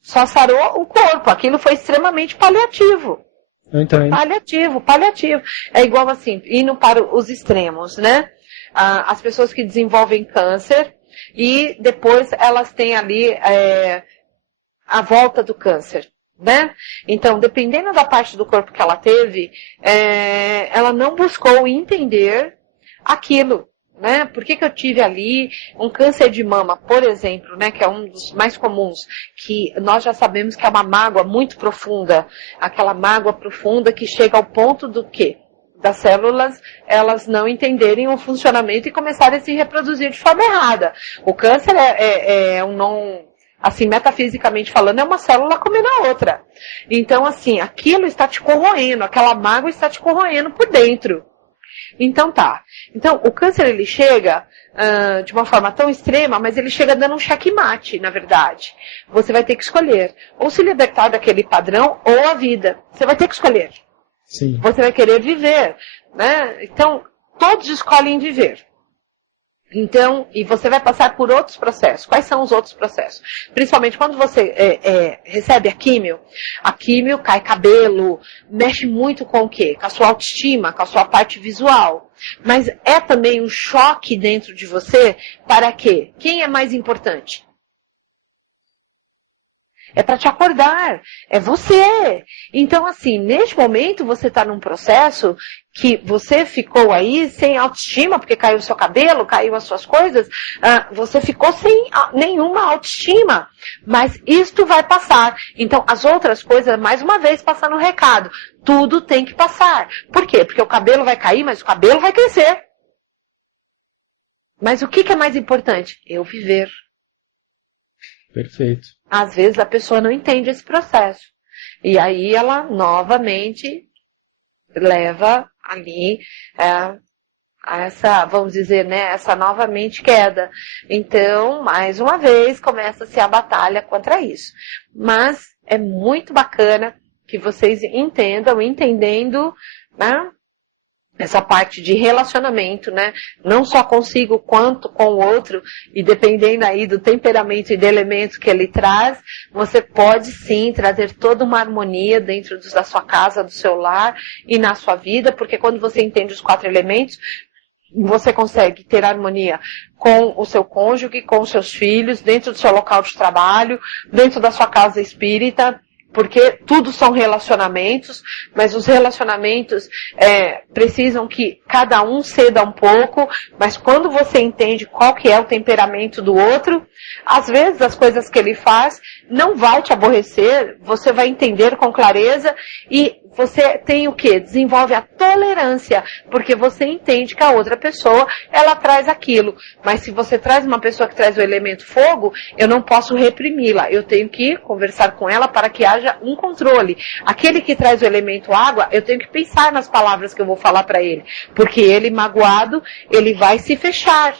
só sarou o corpo. Aquilo foi extremamente paliativo. Então, Paliativo. É igual assim, indo para os extremos, né? As pessoas que desenvolvem câncer e depois elas têm ali a volta do câncer. Né? Então, dependendo da parte do corpo que ela teve, ela não buscou entender aquilo, né? Por que eu tive ali um câncer de mama, por exemplo, né? Que é um dos mais comuns, que nós já sabemos que é uma mágoa muito profunda, aquela mágoa profunda que chega ao ponto do quê? Das células, elas não entenderem o funcionamento e começarem a se reproduzir de forma errada. O câncer é um não... Assim, metafisicamente falando, é uma célula comendo a outra. Então, assim, aquilo está te corroendo, aquela mágoa está te corroendo por dentro. Então, tá. Então, o câncer, ele chega de uma forma tão extrema, mas ele chega dando um checkmate, na verdade. Você vai ter que escolher. Ou se libertar daquele padrão, ou a vida. Você vai ter que escolher. Sim. Você vai querer viver, né? Então, todos escolhem viver. Então, e você vai passar por outros processos. Quais são os outros processos? Principalmente quando você recebe a químio cai cabelo, mexe muito com o quê? Com a sua autoestima, com a sua parte visual. Mas é também um choque dentro de você para quê? Quem é mais importante? É para te acordar, é você. Então, assim, neste momento você está num processo que você ficou aí sem autoestima, porque caiu o seu cabelo, caiu as suas coisas, você ficou sem nenhuma autoestima. Mas isto vai passar. Então, as outras coisas, mais uma vez, passando o recado. Tudo tem que passar. Por quê? Porque o cabelo vai cair, mas o cabelo vai crescer. Mas o que é mais importante? Eu viver. Perfeito. Às vezes a pessoa não entende esse processo. E aí ela novamente leva ali essa, vamos dizer, né, essa novamente queda. Então, mais uma vez, começa-se a batalha contra isso. Mas é muito bacana que vocês entendendo, né, essa parte de relacionamento, né, não só consigo quanto com o outro, e dependendo aí do temperamento e do elemento que ele traz, você pode sim trazer toda uma harmonia dentro da sua casa, do seu lar e na sua vida, porque quando você entende os 4 elementos, você consegue ter harmonia com o seu cônjuge, com os seus filhos, dentro do seu local de trabalho, dentro da sua casa espírita, porque tudo são relacionamentos, mas os relacionamentos precisam que cada um ceda um pouco, mas quando você entende qual que é o temperamento do outro, às vezes as coisas que ele faz não vai te aborrecer, você vai entender com clareza e você tem o quê? Desenvolve a tolerância, porque você entende que a outra pessoa, ela traz aquilo. Mas se você traz uma pessoa que traz o elemento fogo, eu não posso reprimi-la. Eu tenho que conversar com ela para que haja um controle. Aquele que traz o elemento água, eu tenho que pensar nas palavras que eu vou falar para ele. Porque ele, magoado, ele vai se fechar.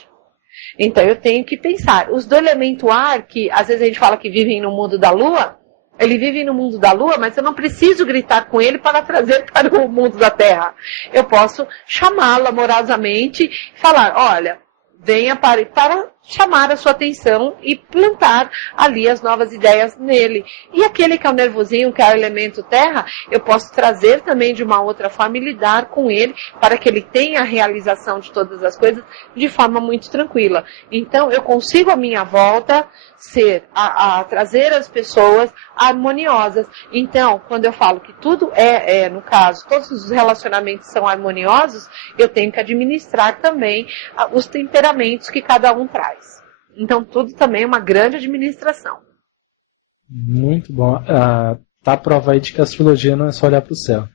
Então eu tenho que pensar. Os do elemento ar, que às vezes a gente fala que vivem no mundo da lua, ele vive no mundo da lua, mas eu não preciso gritar com ele para trazer para o mundo da terra. Eu posso chamá-lo amorosamente e falar, olha, venha para chamar a sua atenção e plantar ali as novas ideias nele. E aquele que é o nervosinho, que é o elemento terra, eu posso trazer também de uma outra forma e lidar com ele para que ele tenha a realização de todas as coisas de forma muito tranquila. Então, eu consigo à minha volta trazer as pessoas harmoniosas. Então, quando eu falo que tudo no caso, todos os relacionamentos são harmoniosos, eu tenho que administrar também os temperamentos que cada um traz. Então, tudo também é uma grande administração. Muito bom. Tá a prova aí de que a astrologia não é só olhar para o céu.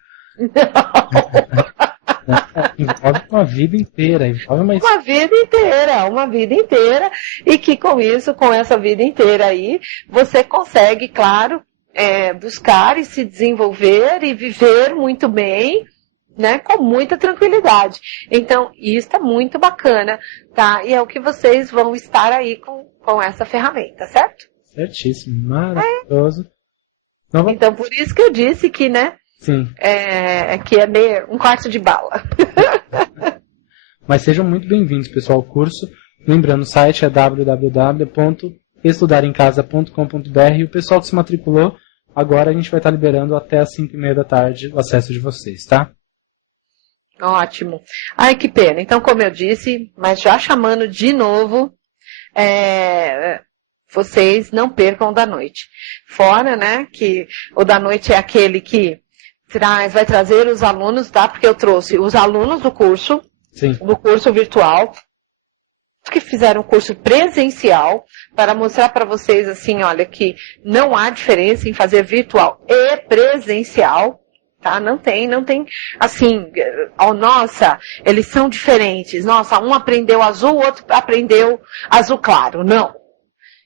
Envolve uma vida inteira. Uma vida inteira. E que com isso, com essa vida inteira aí, você consegue, claro, buscar e se desenvolver e viver muito bem, né, com muita tranquilidade. Então, isso é muito bacana, tá? E é o que vocês vão estar aí com essa ferramenta, certo? Certíssimo, maravilhoso. Então, por isso que eu disse que, né, sim. Que é meio um quarto de bala. Mas sejam muito bem-vindos, pessoal, ao curso. Lembrando, o site é www.estudaremcasa.com.br e o pessoal que se matriculou, agora a gente vai estar liberando até às 5:30 da tarde o acesso de vocês, tá? Ótimo. Ai, que pena. Então, como eu disse, mas já chamando de novo, vocês não percam o da noite. Fora, né, que o da noite é aquele que vai trazer os alunos, tá? Porque eu trouxe os alunos do curso, sim, do curso virtual, que fizeram o curso presencial, para mostrar para vocês, assim, olha, que não há diferença em fazer virtual e presencial. Tá? Não tem, assim, nossa, eles são diferentes, nossa, um aprendeu azul, o outro aprendeu azul claro, não.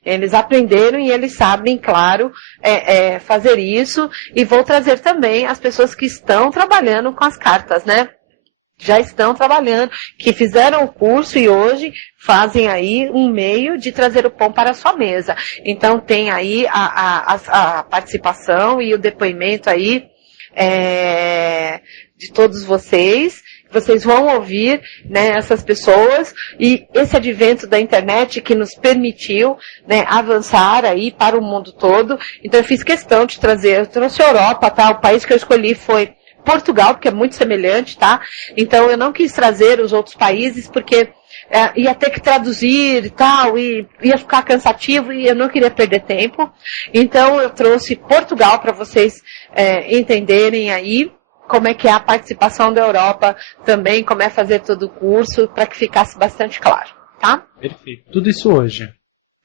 Eles aprenderam e eles sabem, claro, fazer isso, e vou trazer também as pessoas que estão trabalhando com as cartas, né? Já estão trabalhando, que fizeram o curso e hoje fazem aí um meio de trazer o pão para a sua mesa. Então tem aí a participação e o depoimento aí, de todos vocês vão ouvir, né, essas pessoas, e esse advento da internet que nos permitiu, né, avançar aí para o mundo todo. Então eu fiz questão de trazer, eu trouxe a Europa, tá? O país que eu escolhi foi Portugal, porque é muito semelhante, tá? Então eu não quis trazer os outros países porque ia ter que traduzir e tal, e ia ficar cansativo e eu não queria perder tempo. Então eu trouxe Portugal para vocês entenderem aí como é que é a participação da Europa também, como é fazer todo o curso, para que ficasse bastante claro, tá? Perfeito. Tudo isso hoje?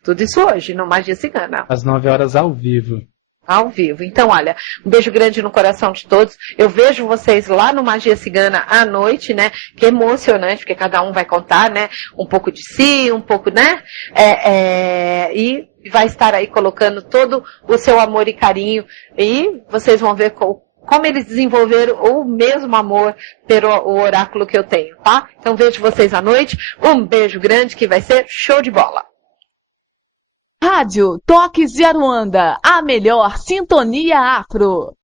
Tudo isso hoje, no Magia Cigana. Às 9 horas ao vivo. Ao vivo. Então, olha, um beijo grande no coração de todos. Eu vejo vocês lá no Magia Cigana à noite, né? Que é emocionante, porque cada um vai contar, né? Um pouco de si, um pouco, né? E vai estar aí colocando todo o seu amor e carinho. E vocês vão ver como eles desenvolveram o mesmo amor pelo o oráculo que eu tenho, tá? Então vejo vocês à noite. Um beijo grande que vai ser show de bola. Rádio Toques de Aruanda, a melhor sintonia afro.